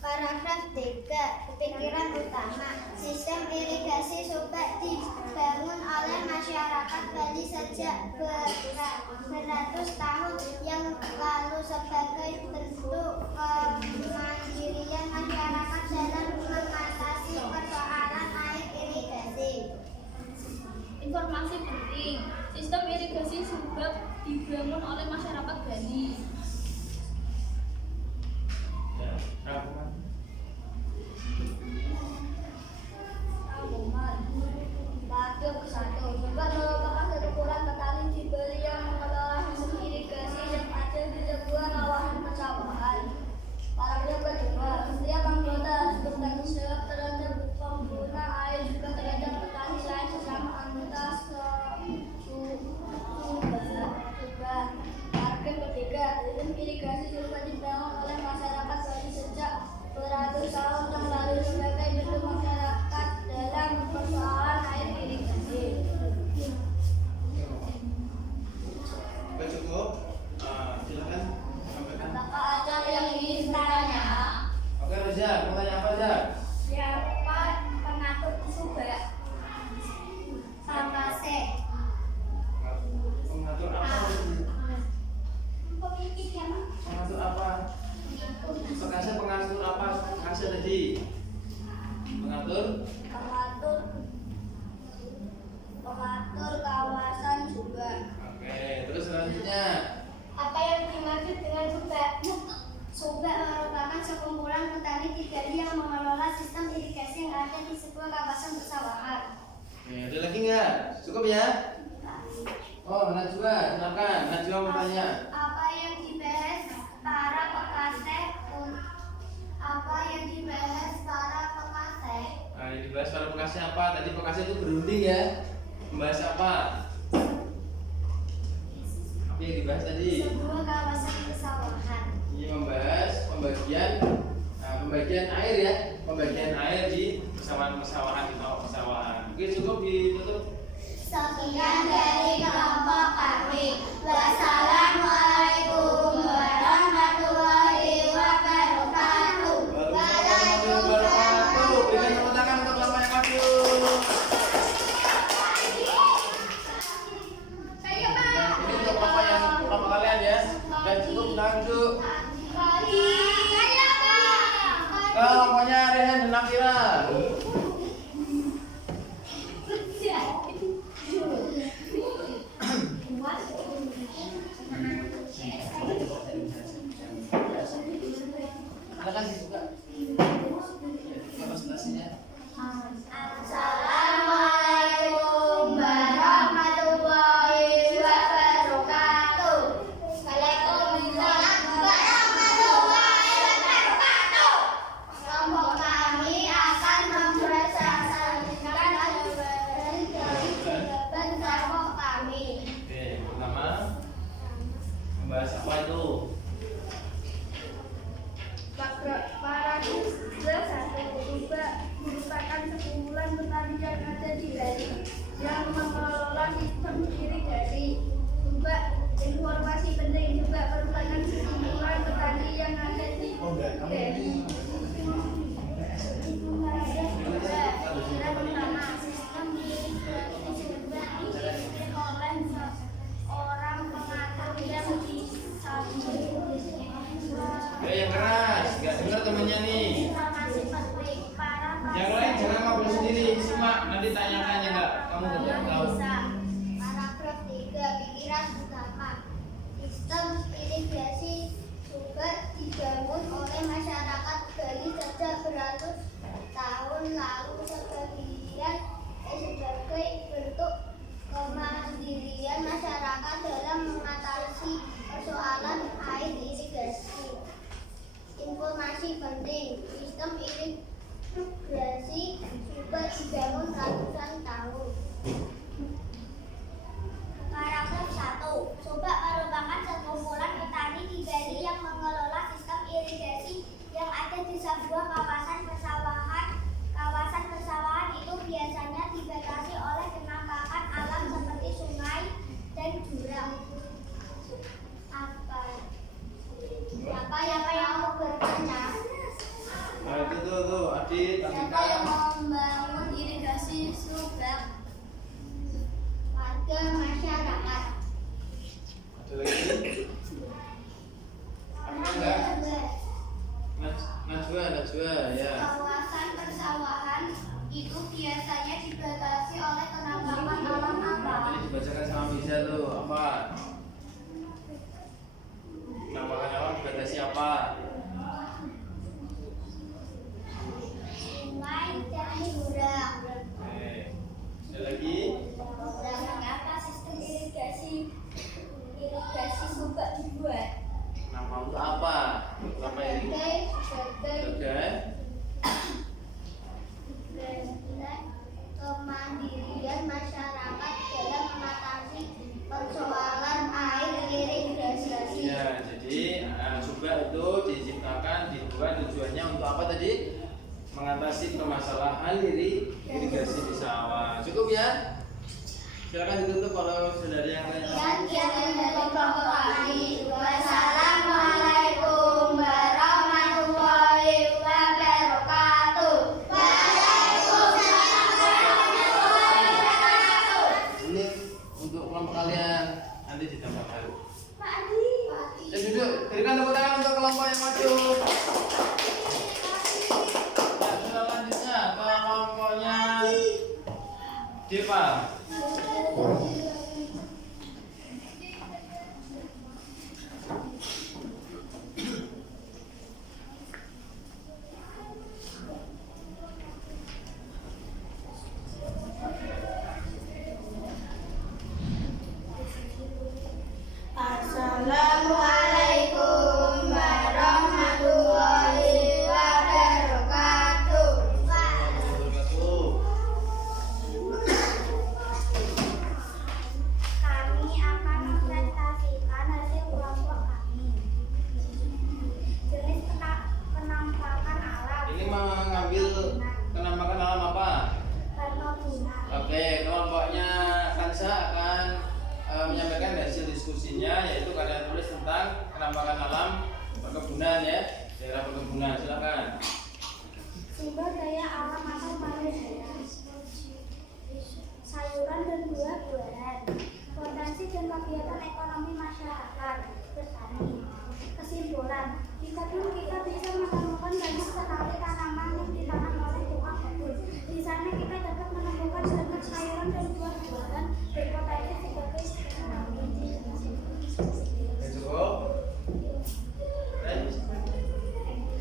Paragraf 3, pikiran utama. Sistem irigasi subak dibangun oleh masyarakat Bali sejak beratus tahun yang lalu sebagai bentuk kemandirian masyarakat dalam mengatasi persoalan air irigasi. Informasi penting. Sistem irigasi subak dibangun oleh masyarakat Bali. Ya, rangkuman. Paragraf ke-1, subak merupakan sekumpulan petani di Bali yang mengelola sistem irigasi yang ada di sebuah kawasan persawahan. Paragraf kedua, setiap anggota harus bertanggung jawab terhadap pengguna air juga terhadap petani lain sesama anggota subak. Paragraf ketiga, sistem irigasi subak dibangun oleh masyarakat Bali sejak beratus tahun yang lalu sebagai bentuk masyarakat dalam persoalan air irigasi. Oke, cukup. Silakan sampaikan. Apakah ada yang ingin ditanya? Oke, Reza, mau tanya apa aja? Siapa pengatur subak? Pakase. Pengatur apa? Pemimpin yang Pengatur apa? Bekasnya pengatur apa? Bekasnya tadi. Pengatur pengatur kawasan subak. Oke, terus selanjutnya. Apa yang dimaksud dengan subak? Subak merupakan sekumpulan petani di Bali yang mengelola sistem irigasi yang ada di sebuah kawasan persawahan. Oke, ada lagi nggak? Cukup ya? Oh, Najwa, silakan. Najwa mau tanya. Apa yang dibahas para pekase? Apa yang dibahas para pekase? Nah, yang dibahas para bekasnya apa? Tadi bekasnya itu berunding ya. Membahas apa? Apa yang dibahas tadi? Sebuah kawasan persawahan. Ini membahas pembagian air ya, pembagian air di persawahan di bawah persawahan. Oke, cukup ditutup. Sekian dari kelompok kami. Wassalamualaikum warahmatullahi wabarakatuh. Waalaikumsalam warahmatullahi wabarakatuh. Berikan tepuk tangan untuk kelompok yang maju. Nah, ini untuk kelompok kalian ya. Dan cukup lanjut. Kelompoknya Rehan dan Nafira. tahun lalu sebagai bentuk kemandirian masyarakat dalam mengatasi persoalan air irigasi. Informasi penting, sistem irigasi sudah dibangun ratusan tahun. Paragraf 1. Subak merupakan sekumpulan petani di Bali yang mengelola sistem irigasi yang ada di sebuah kawasan persawahan. Kawasan persawahan itu biasanya dibatasi oleh penampakan alam seperti sungai dan jurang. Siapa yang mau bertanya? Nah, itu tuh Adit, Siapa yang mau membangun irigasi Subak? Warga masyarakat. ada lagi? Ada enggak? Najwa ya. Kawasan persawahan itu biasanya dibatasi oleh penampakan alam apa? Ini dibacakan sama Miza tuh apa? Penampakan alam dibatasi apa? Sungai dan jurang. Ada lagi? Mengapa sistem irigasi Subak dibuat? Nama untuk apa? Untuk apa ini? Sebagai Oke. kemandirian masyarakat dalam mengatasi persoalan air irigasi. Ya, jadi Subak itu diciptakan, dibuat tujuannya untuk apa tadi? Mengatasi permasalahan irigasi di sawah. Cukup ya? Silakan ditutup kalau sudah ada yang lain. Sekian dari kelompok kami. Wassalamualaikum warahmatullahi wabarakatuh. Ini untuk kelompok kalian nanti ditambahkan. Pak Adi. Ya duduk, berikan tepuk tangan untuk kelompok yang maju. Ya, selanjutnya kelompoknya Depa. Assalamualaikum warahmatullahi wabarakatuh. Kami akan mempresentasikan hasil kelompok kami. Jenis penampakan alam. Ini mengambil penampakan alam apa? Perkebunan. Oke, kelompoknya Kansa akan menyampaikan hasil diskusinya, yaitu karya tulis tentang penampakan alam perkebunan ya, daerah perkebunan. Silakan. Sumber daya alam atau manusia, sayuran dan buah-buahan, potensi dan kegiatan ekonomi masyarakat, bertani. Kesimpulan, di kebun kita bisa menemukan banyak sekali tanaman yang ditanam oleh tukang kebun. Di sana kita dapat menemukan banyak sayuran dan buah-buahan berpotensi sebagai Cukup.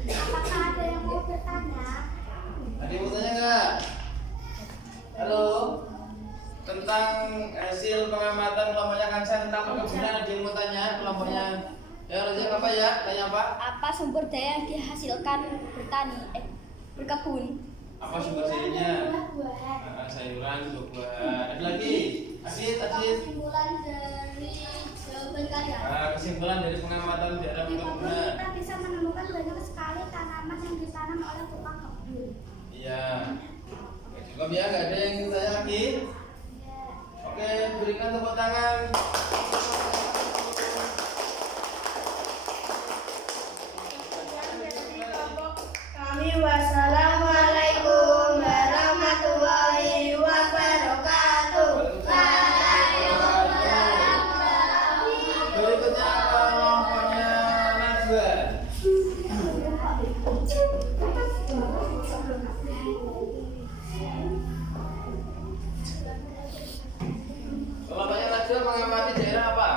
Apakah ada yang mau bertanya? Ada yang mau tanya nggak? Halo. Tentang hasil pengamatan kelompoknya Kansa tentang perkebunan, ada yang mau tanya kelompoknya? Ya, Rozia apa ya? Tanya apa? Apa sumber daya yang dihasilkan berkebun? Apa sumber dayanya? Buah-buahan. Sayuran, buah-buahan. Ada lagi? Adit. Kesimpulan dari jawaban kalian. Kesimpulan dari pengamatan daerah Di kebun perkebunan. kita bisa menemukan banyak sekali tanaman yang ditanam oleh tukang kebun. Iya. Oke, cukup ya, nggak ada yang ingin tanya lagi? Oke, berikan tepuk tangan. Kami wassalamualaikum warahmatullahi wabarakatuh. Berikutnya kelompoknya Najwa. Kelompoknya Najwa mengamati daerah apa?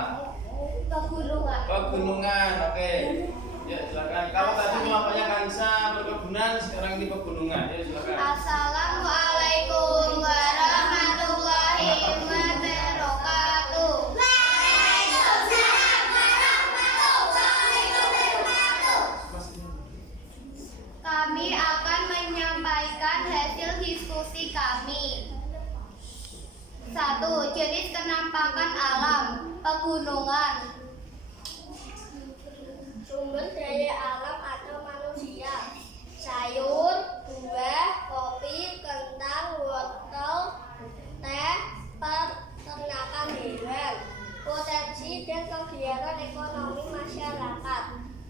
Pegunungan. Pegunungan, oke. Ya, silakan. Kalau tadi kelompoknya Kansa perkebunan, sekarang di pegunungan. Dengar, ya silakan. Assalamualaikum warahmatullahi wabarakatuh. Waalaikumsalam warahmatullahi wabarakatuh. Kami akan menyampaikan hasil diskusi kami. 1. Jenis kenampakan alam, pegunungan. Sumber daya alam atau manusia. Sayur, buah, kopi, kentang, wortel, teh, peternakan hewan. Potensi dan kegiatan ekonomi masyarakat.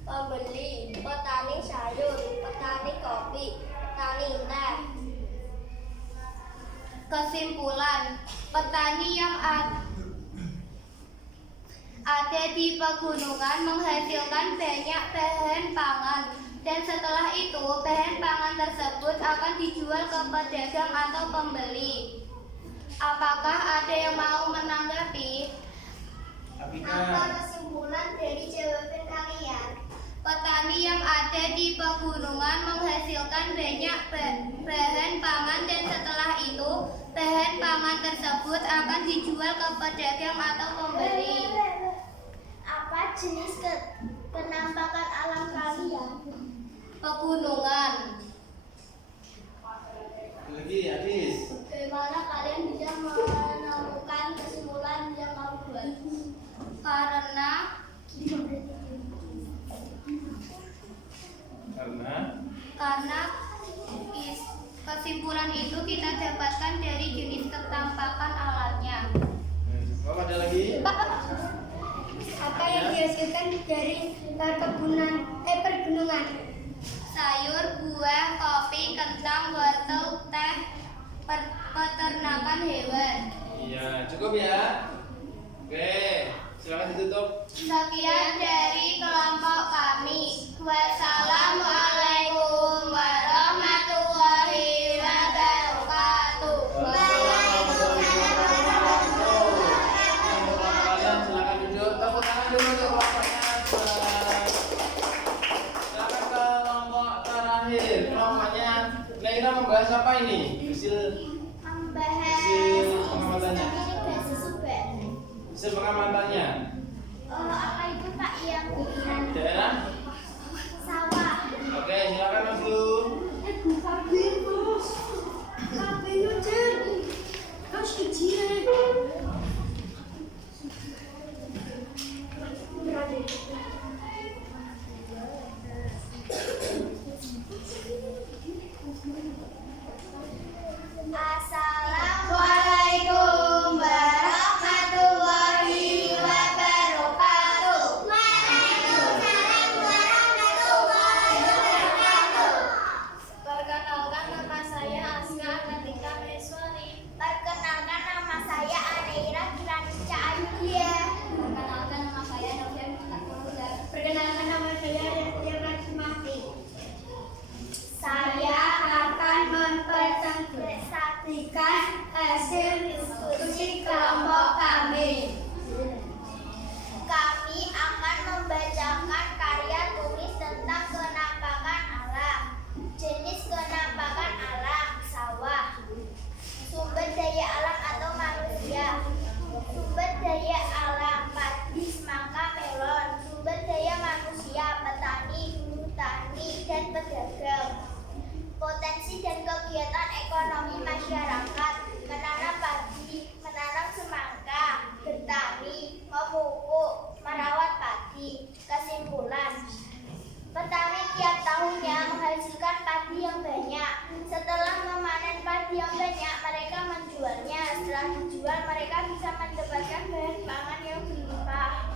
Pembeli, petani sayur, petani kopi, petani teh. Kesimpulan, petani yang ada di pegunungan menghasilkan banyak bahan pangan, dan setelah itu bahan pangan tersebut akan dijual ke pedagang atau pembeli. Apakah ada yang mau menanggapi? Apa kesimpulan dari jawaban kalian? Petani yang ada di pegunungan menghasilkan banyak bahan pangan, dan setelah itu bahan pangan tersebut akan dijual ke pedagang atau pembeli. Apa jenis kenampakan alam kalian? Pegunungan. Lagi, Adis. Bagaimana kalian bisa menemukan kesimpulan yang kamu buat? Karena kesimpulan itu kita dapatkan dari jenis kenampakan alamnya. Oh, ada lagi? Apa yang dihasilkan dari pegunungan? Sayur, buah, kopi, kentang, wortel, teh, peternakan hewan. Iya, cukup ya. Oke, silakan ditutup. Sekian dari kelompok kami. Wassalamualaikum warahmatullahi wabarakatuh. Kalian silakan duduk. Tepuk tangan dulu untuk kelompoknya. Silakan ke kelompok terakhir. Kelompoknya Naira membahas apa ini? Membahas pengamatannya. irigasi subek. Hasil pengamatannya. Apa itu Pak yang pilihan Daerah? sawah? Oke, silakan Mas Lu. Assalamualaikum warahmatullahi wabarakatuh. Waalaikumsalam warahmatullahi wabarakatuh. Perkenalkan, nama saya Aska Natika Meswari. Perkenalkan, nama saya Aneira Kiranica Ayulia. Perkenalkan, nama saya Novia Mutakuza. Perkenalkan, nama saya Retia Matsumati. Saya akan mempresentasikan hasil diskusi kelompok kami. Kami akan membacakan karya tulis tentang kenampakan alam. Jenis kenampakan alam, sawah. Sumber daya alam atau manusia. Sumber daya alam, padi, semangka, melon. Sumber daya manusia, petani, buruh tani, dan pedagang. Potensi dan kegiatan ekonomi masyarakat: menanam padi, menanam semangka, bertani, memupuk, merawat padi. Kesimpulan, petani tiap tahunnya menghasilkan padi yang banyak. Setelah memanen padi yang banyak, mereka menjualnya. Setelah dijual, mereka bisa mendapatkan bahan pangan yang berlimpah.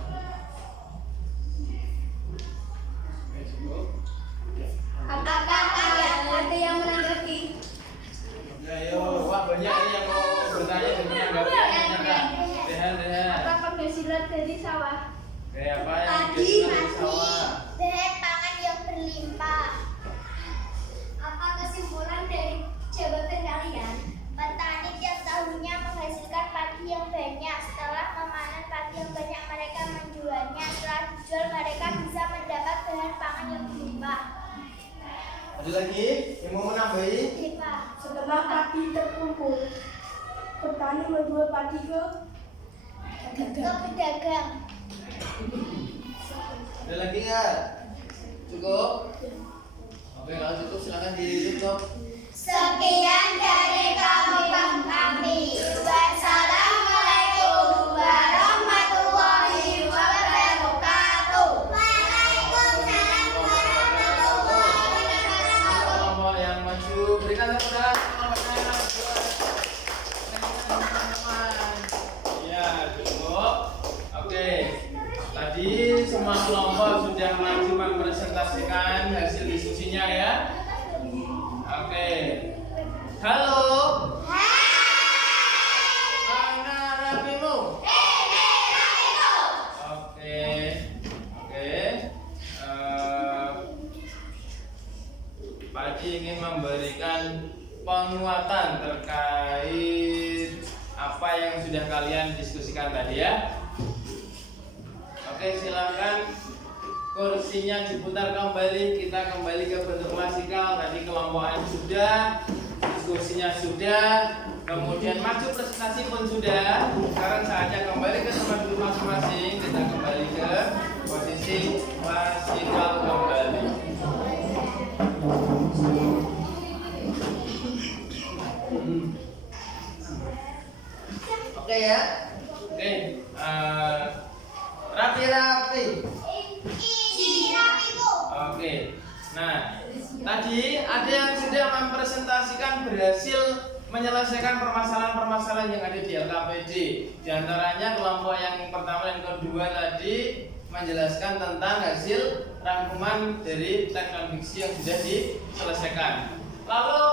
Apakah ada yang menanggapi? Ayo, wah banyak ini yang mau bertanya dan menanggapi. Dehan. Apa penghasilan dari sawah? Kayak apa yang Padi, biasa dari sawah? bahan pangan yang berlimpah. Apa kesimpulan dari jawaban kalian? Petani tiap tahunnya menghasilkan padi yang banyak. Setelah memanen padi yang banyak, mereka menjualnya. Setelah dijual, mereka bisa mendapat bahan pangan yang berlimpah. Ada lagi? Yang mau menambahi? Setelah padi terkumpul, petani menjual padi ke pedagang. Ada lagi nggak? Cukup? Oke, kalau cukup silakan ditutup. Sekian dari kami. Wassalamualaikum warahmatullahi wabarakatuh. Waalaikumsalam warahmatullahi wabarakatuh. Kelompok yang maju berikan tepuk tangan kelompoknya buat teman-teman. Ya, cukup. Oke. Tadi semua kelompok sudah maju mempresentasikan hasil diskusinya ya. Oke. Halo. Mana rapimu? Oke. Pak Haji ingin memberikan penguatan terkait apa yang sudah kalian diskusikan tadi ya. Oke, silakan kursinya diputar kembali. Kita kembali ke bentuk klasikal. Tadi kelompokan sudah, diskusinya sudah, kemudian maju presentasi pun sudah. Sekarang saatnya kembali ke tempat duduk masing-masing. Kita kembali ke posisi klasikal kembali. Oke ya. Oke. Rapi-rapi. Oke. Nah, tadi ada yang sudah mempresentasikan berhasil menyelesaikan permasalahan-permasalahan yang ada di LKPD. Di antaranya kelompok yang pertama dan kedua tadi menjelaskan tentang hasil rangkuman dari teks non fiksi yang sudah diselesaikan. Lalu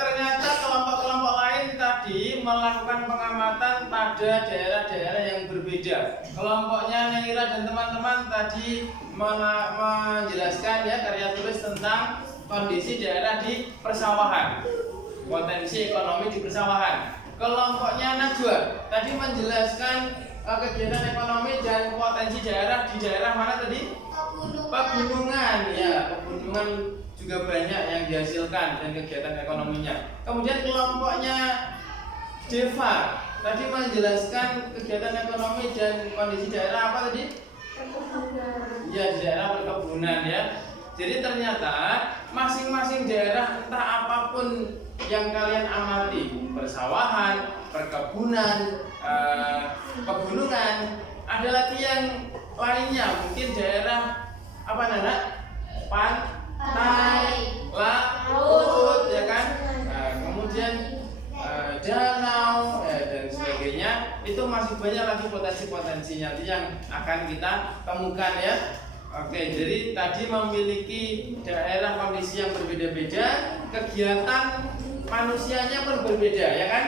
ternyata kelompok-kelompok lain tadi melakukan pengamatan pada daerah-daerah yang berbeda. Kelompoknya Neira dan teman-teman tadi menjelaskan ya karya tulis tentang kondisi daerah di persawahan, potensi ekonomi di persawahan. Kelompoknya Najwa tadi menjelaskan kegiatan ekonomi dan potensi daerah di daerah mana tadi? Pegunungan ya, pegunungan juga banyak yang dihasilkan dan kegiatan ekonominya. Kemudian kelompoknya Deva tadi menjelaskan kegiatan ekonomi dan kondisi daerah apa tadi? Ya, di daerah perkebunan ya. Jadi ternyata masing-masing daerah entah apapun yang kalian amati, persawahan, perkebunan, pegunungan, ada lagi yang lainnya, mungkin daerah apa Nana? Pantai, laut, ya kan? Kemudian danau dan sebagainya. Itu masih banyak lagi potensi-potensinya yang akan kita temukan ya. Oke, jadi tadi memiliki daerah kondisi yang berbeda-beda, kegiatan manusianya pun berbeda, ya kan?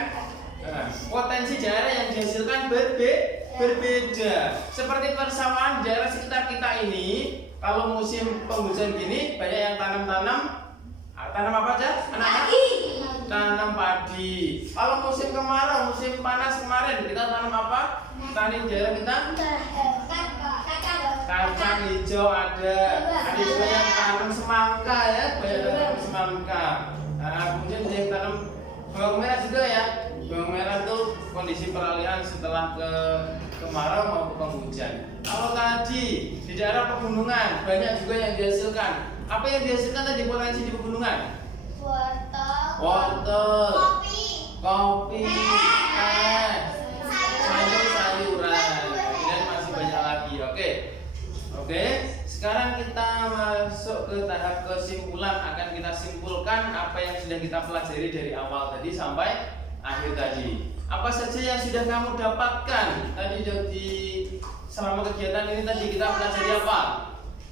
Potensi daerah yang dihasilkan berbeda. Seperti persawahan daerah sekitar kita ini, kalau musim penghujan gini banyak yang tanam apa aja? Anak-anak? Tanam padi. Kalau musim kemarau, musim panas kemarin kita tanam apa? Tani daerah kita? Kacang hijau ada juga yang tanam semangka ya, banyak tanam semangka. Kemudian ada yang tanam bawang merah juga ya. Bawang merah tuh kondisi peralihan setelah kemarau maupun penghujan. Kalau tadi di daerah pegunungan banyak juga yang dihasilkan. Apa yang dihasilkan tadi potensi di pegunungan? Wortel, kopi, teh, sayur-sayuran, dan masih banyak lagi. Oke. Sekarang kita masuk ke tahap kesimpulan. Akan kita simpulkan apa yang sudah kita pelajari dari awal tadi sampai akhir tadi. Apa saja yang sudah kamu dapatkan tadi selama kegiatan ini tadi kita pelajari apa?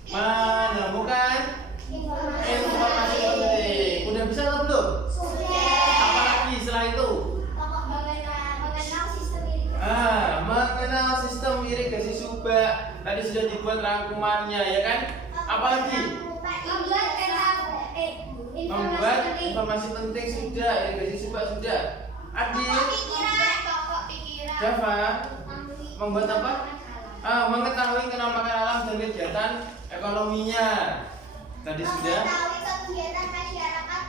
Menemukan informasi penting. Udah bisa atau belum? Sudah. Apalagi setelah itu? Mengenal sistem irigasi subak. Tadi sudah dibuat rangkumannya ya kan? Apalagi? Membuat informasi penting sudah, irigasi subak sudah. Adit, Java, membuat apa? Mengetahui kenampakan alam dan kegiatan ekonominya. Tadi sudah.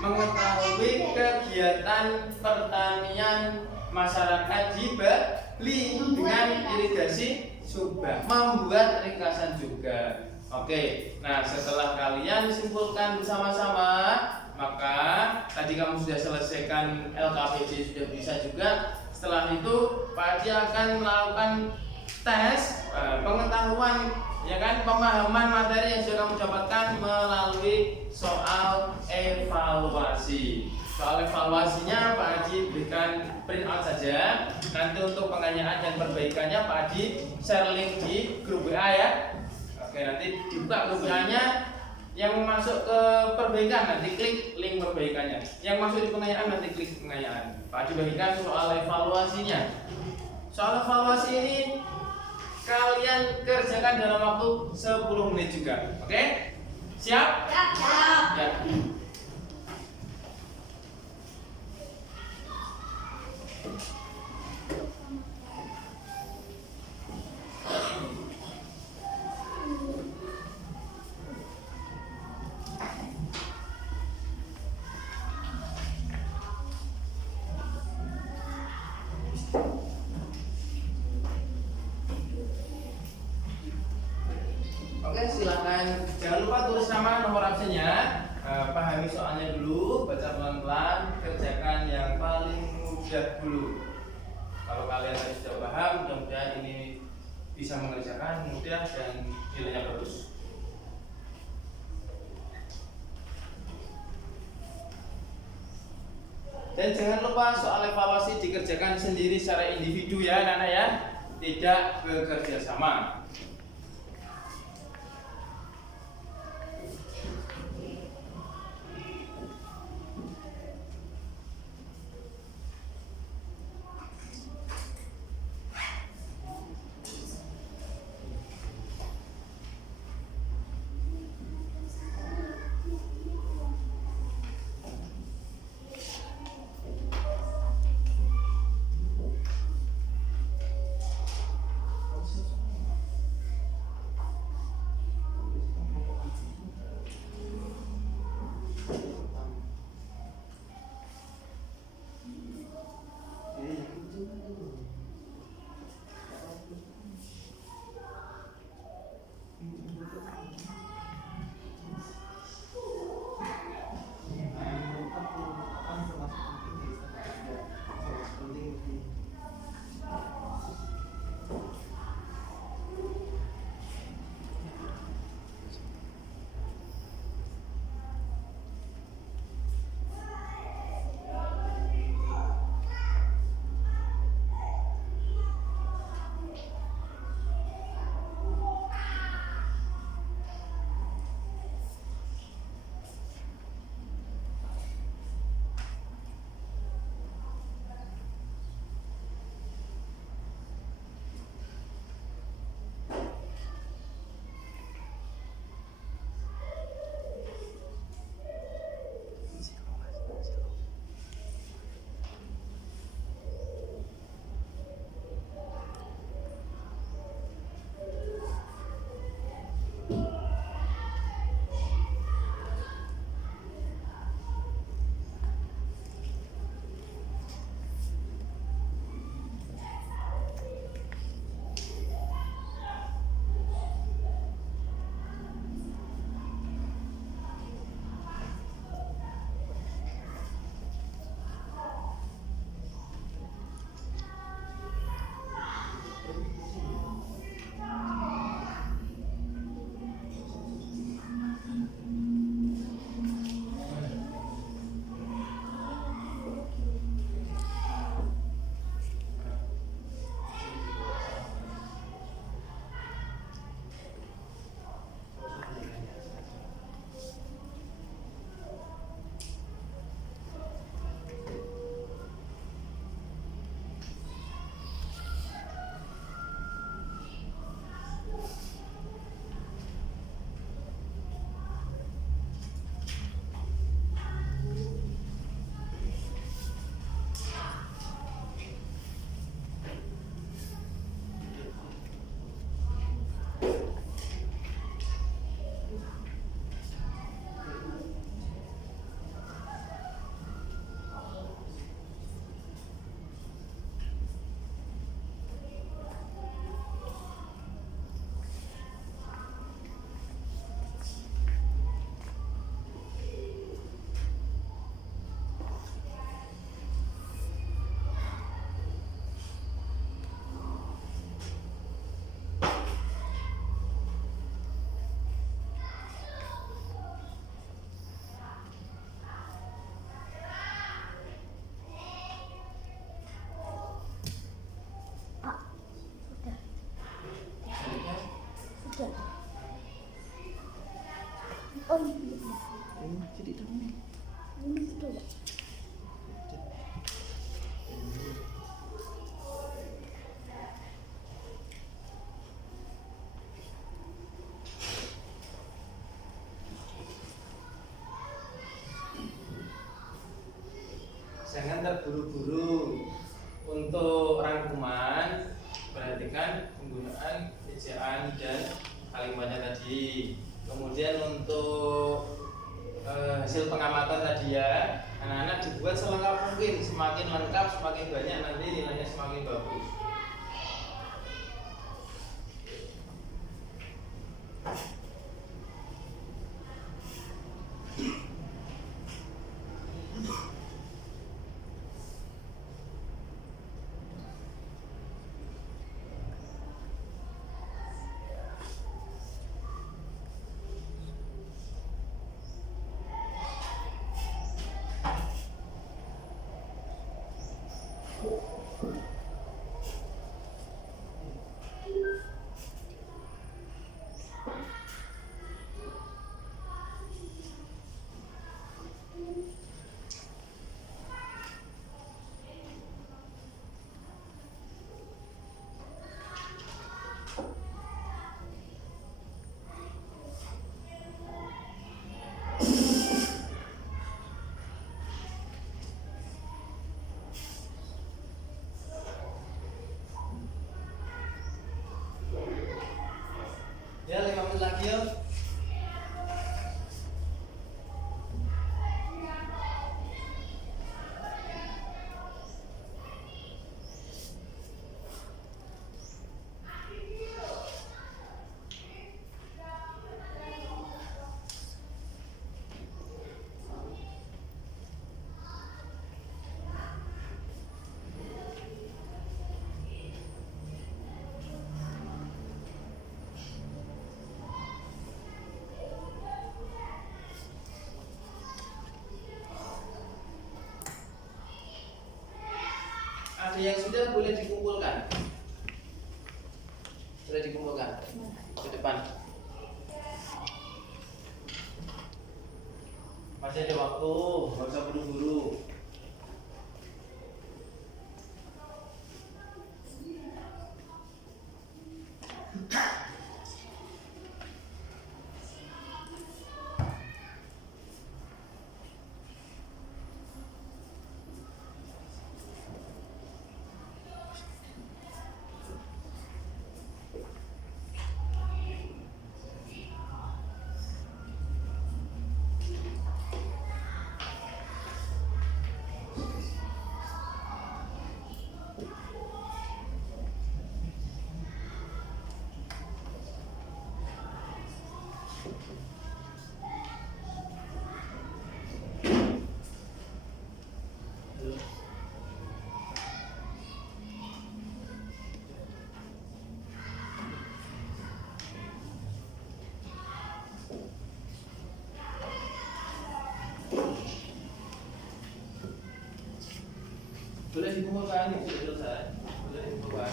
mengetahui kegiatan pertanian masyarakat di Bali dengan irigasi subak, membuat ringkasan juga. Oke, nah setelah kalian simpulkan bersama-sama, maka tadi kamu sudah selesaikan LKPD, sudah bisa juga. Setelah itu Pak Haji akan melakukan tes pengetahuan, ya kan, pemahaman materi yang sudah kamu dapatkan melalui soal evaluasi. Soal evaluasinya Pak Haji berikan print out saja. Nanti untuk pengayaan dan perbaikannya Pak Haji share link di grup WA ya. Oke, nanti dibuka grup WA-nya. Yang masuk ke perbaikan nanti klik link perbaikannya. Yang masuk di pengayaan nanti klik pengayaan. Pak Haji bagikan soal evaluasinya. Soal evaluasi ini kalian kerjakan dalam waktu 10 menit juga. Oke? Siap? Siap. Ya. Oke, silakan. Jangan lupa tulis nama, nomor absennya. Pahami soalnya dulu, baca pelan-pelan, kerjakan yang paling mudah dulu. Kalau kalian tadi sudah paham, mudah-mudahan ini bisa mengerjakan mudah dan nilainya bagus. Dan jangan lupa soal evaluasi dikerjakan sendiri secara individu ya anak-anak ya, tidak bekerja sama. terburu-buru. Untuk rangkuman, perhatikan penggunaan ejaan dan kalimatnya tadi. Kemudian untuk hasil pengamatan tadi ya, anak-anak dibuat selengkap mungkin. Semakin lengkap, semakin banyak nanti nilainya semakin bagus. Ya, 5 menit lagi yuk. Ada yang sudah boleh dikumpulkan. Sudah dikumpulkan ke depan. Masih ada waktu, nggak usah buru-buru. Boleh dikumpulkan, itu sudah selesai. Boleh dikumpulkan.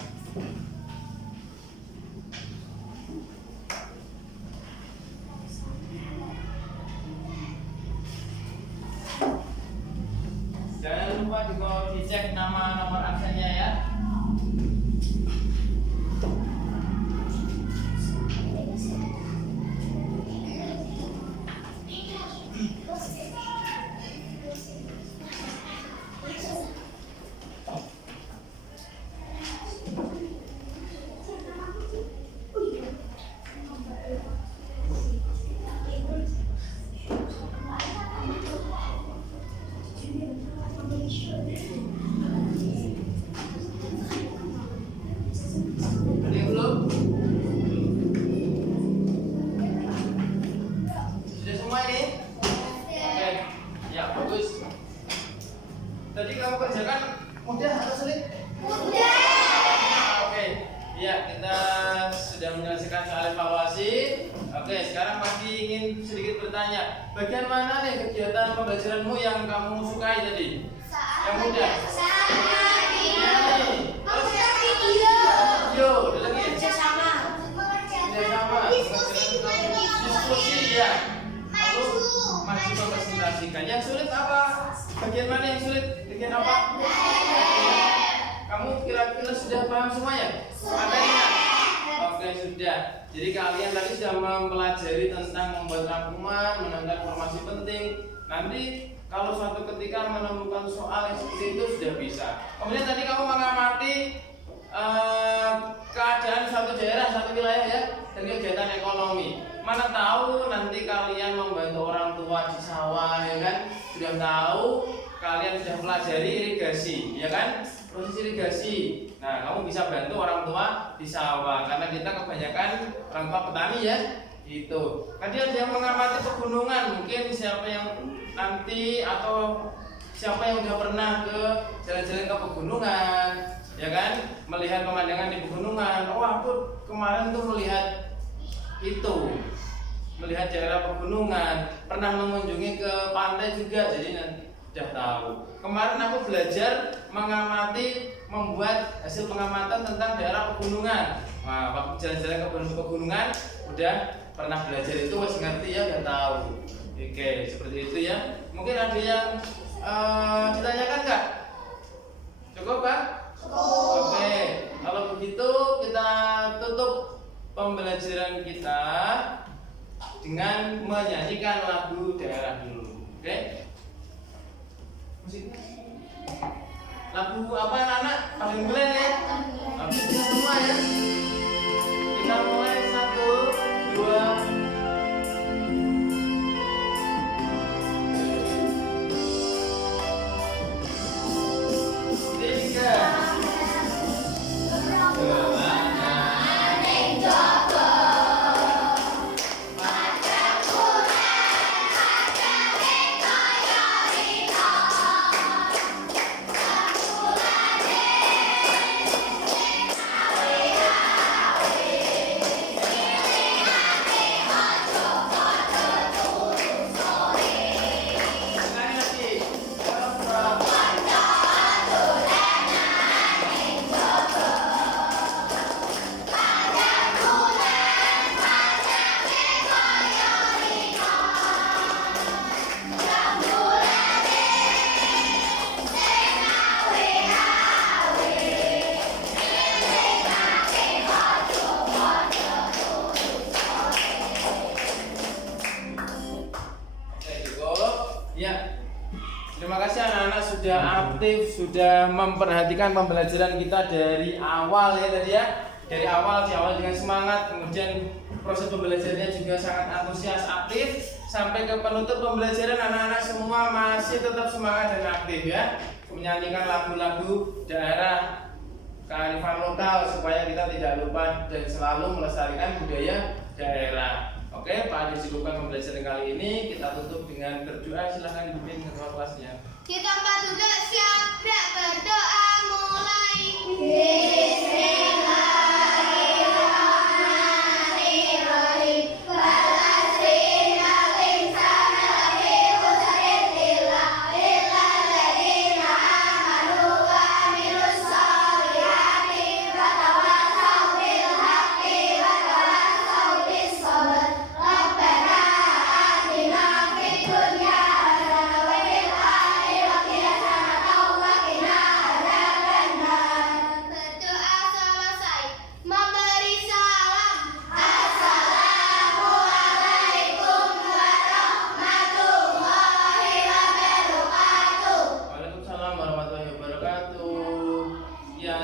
Jangan lupa juga dicek nama nomor absennya ya. Ada yang belum? Sudah semua ini? Oke, ya bagus. Tadi kamu kerjakan mudah atau sulit? Mudah. Oke, ya kita sudah menyelesaikan soal evaluasi. Oke, sekarang pasti ingin sedikit bertanya. Bagian mana nih kegiatan pembelajaranmu yang kamu sukai tadi? Yang mudah. Video, ada lagi? Kerjasama, diskusi ya. Lalu maju mempresentasikan. Yang sulit apa? Bagian mana yang sulit? Bagian apa? Kamu kira-kira sudah paham semuanya? Materinya? Oke, sudah. Jadi kalian tadi sudah mempelajari tentang membuat rangkuman, menangkap informasi penting. Nanti kalau suatu ketika menemukan soal yang seperti itu sudah bisa. Kemudian tadi kamu mengamati keadaan suatu daerah, satu wilayah ya, dan kegiatan ekonomi. Mana tahu nanti kalian membantu orang tua di sawah, ya kan? Sudah tahu kalian sudah pelajari irigasi, ya kan? Proses irigasi. Nah, kamu bisa bantu orang tua di sawah karena kita kebanyakan orang tua petani ya. Itu. Tadi ada yang mengamati pegunungan, mungkin siapa yang nanti atau siapa yang udah pernah ke jalan-jalan ke pegunungan, ya kan? Melihat pemandangan di pegunungan. Oh, aku kemarin tuh melihat itu. Melihat daerah pegunungan, pernah mengunjungi ke pantai juga, jadi nanti sudah tahu. Kemarin aku belajar mengamati, membuat hasil pengamatan tentang daerah pegunungan. Nah, waktu jalan-jalan ke pegunungan, udah pernah belajar itu, wes ngerti ya, udah tahu. Oke, seperti itu ya. Mungkin ada yang ditanyakan nggak? Cukup Pak? Oke, kalau begitu kita tutup pembelajaran kita dengan menyanyikan lagu daerah dulu. Oke? Musiknya lagu apa anak-anak? Paling mulai ya? Oke, kita semua ya. Kita mulai 1, 2, 3. Terima kasih anak-anak sudah aktif, sudah memperhatikan pembelajaran kita dari awal ya tadi ya. Dari awal, diawali dengan semangat, kemudian proses pembelajarannya juga sangat antusias, aktif. Sampai ke penutup pembelajaran anak-anak semua masih tetap semangat dan aktif ya. Menyanyikan lagu-lagu daerah kearifan lokal supaya kita tidak lupa dan selalu melestarikan budaya daerah. Oke, Pak Adi cukupkan pembelajaran kali ini. Kita tutup dengan berdoa. Silahkan dipimpin ketua kelasnya. Kita empat duduk siap, berdoa mulai.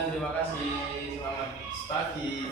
Terima kasih. Selamat pagi.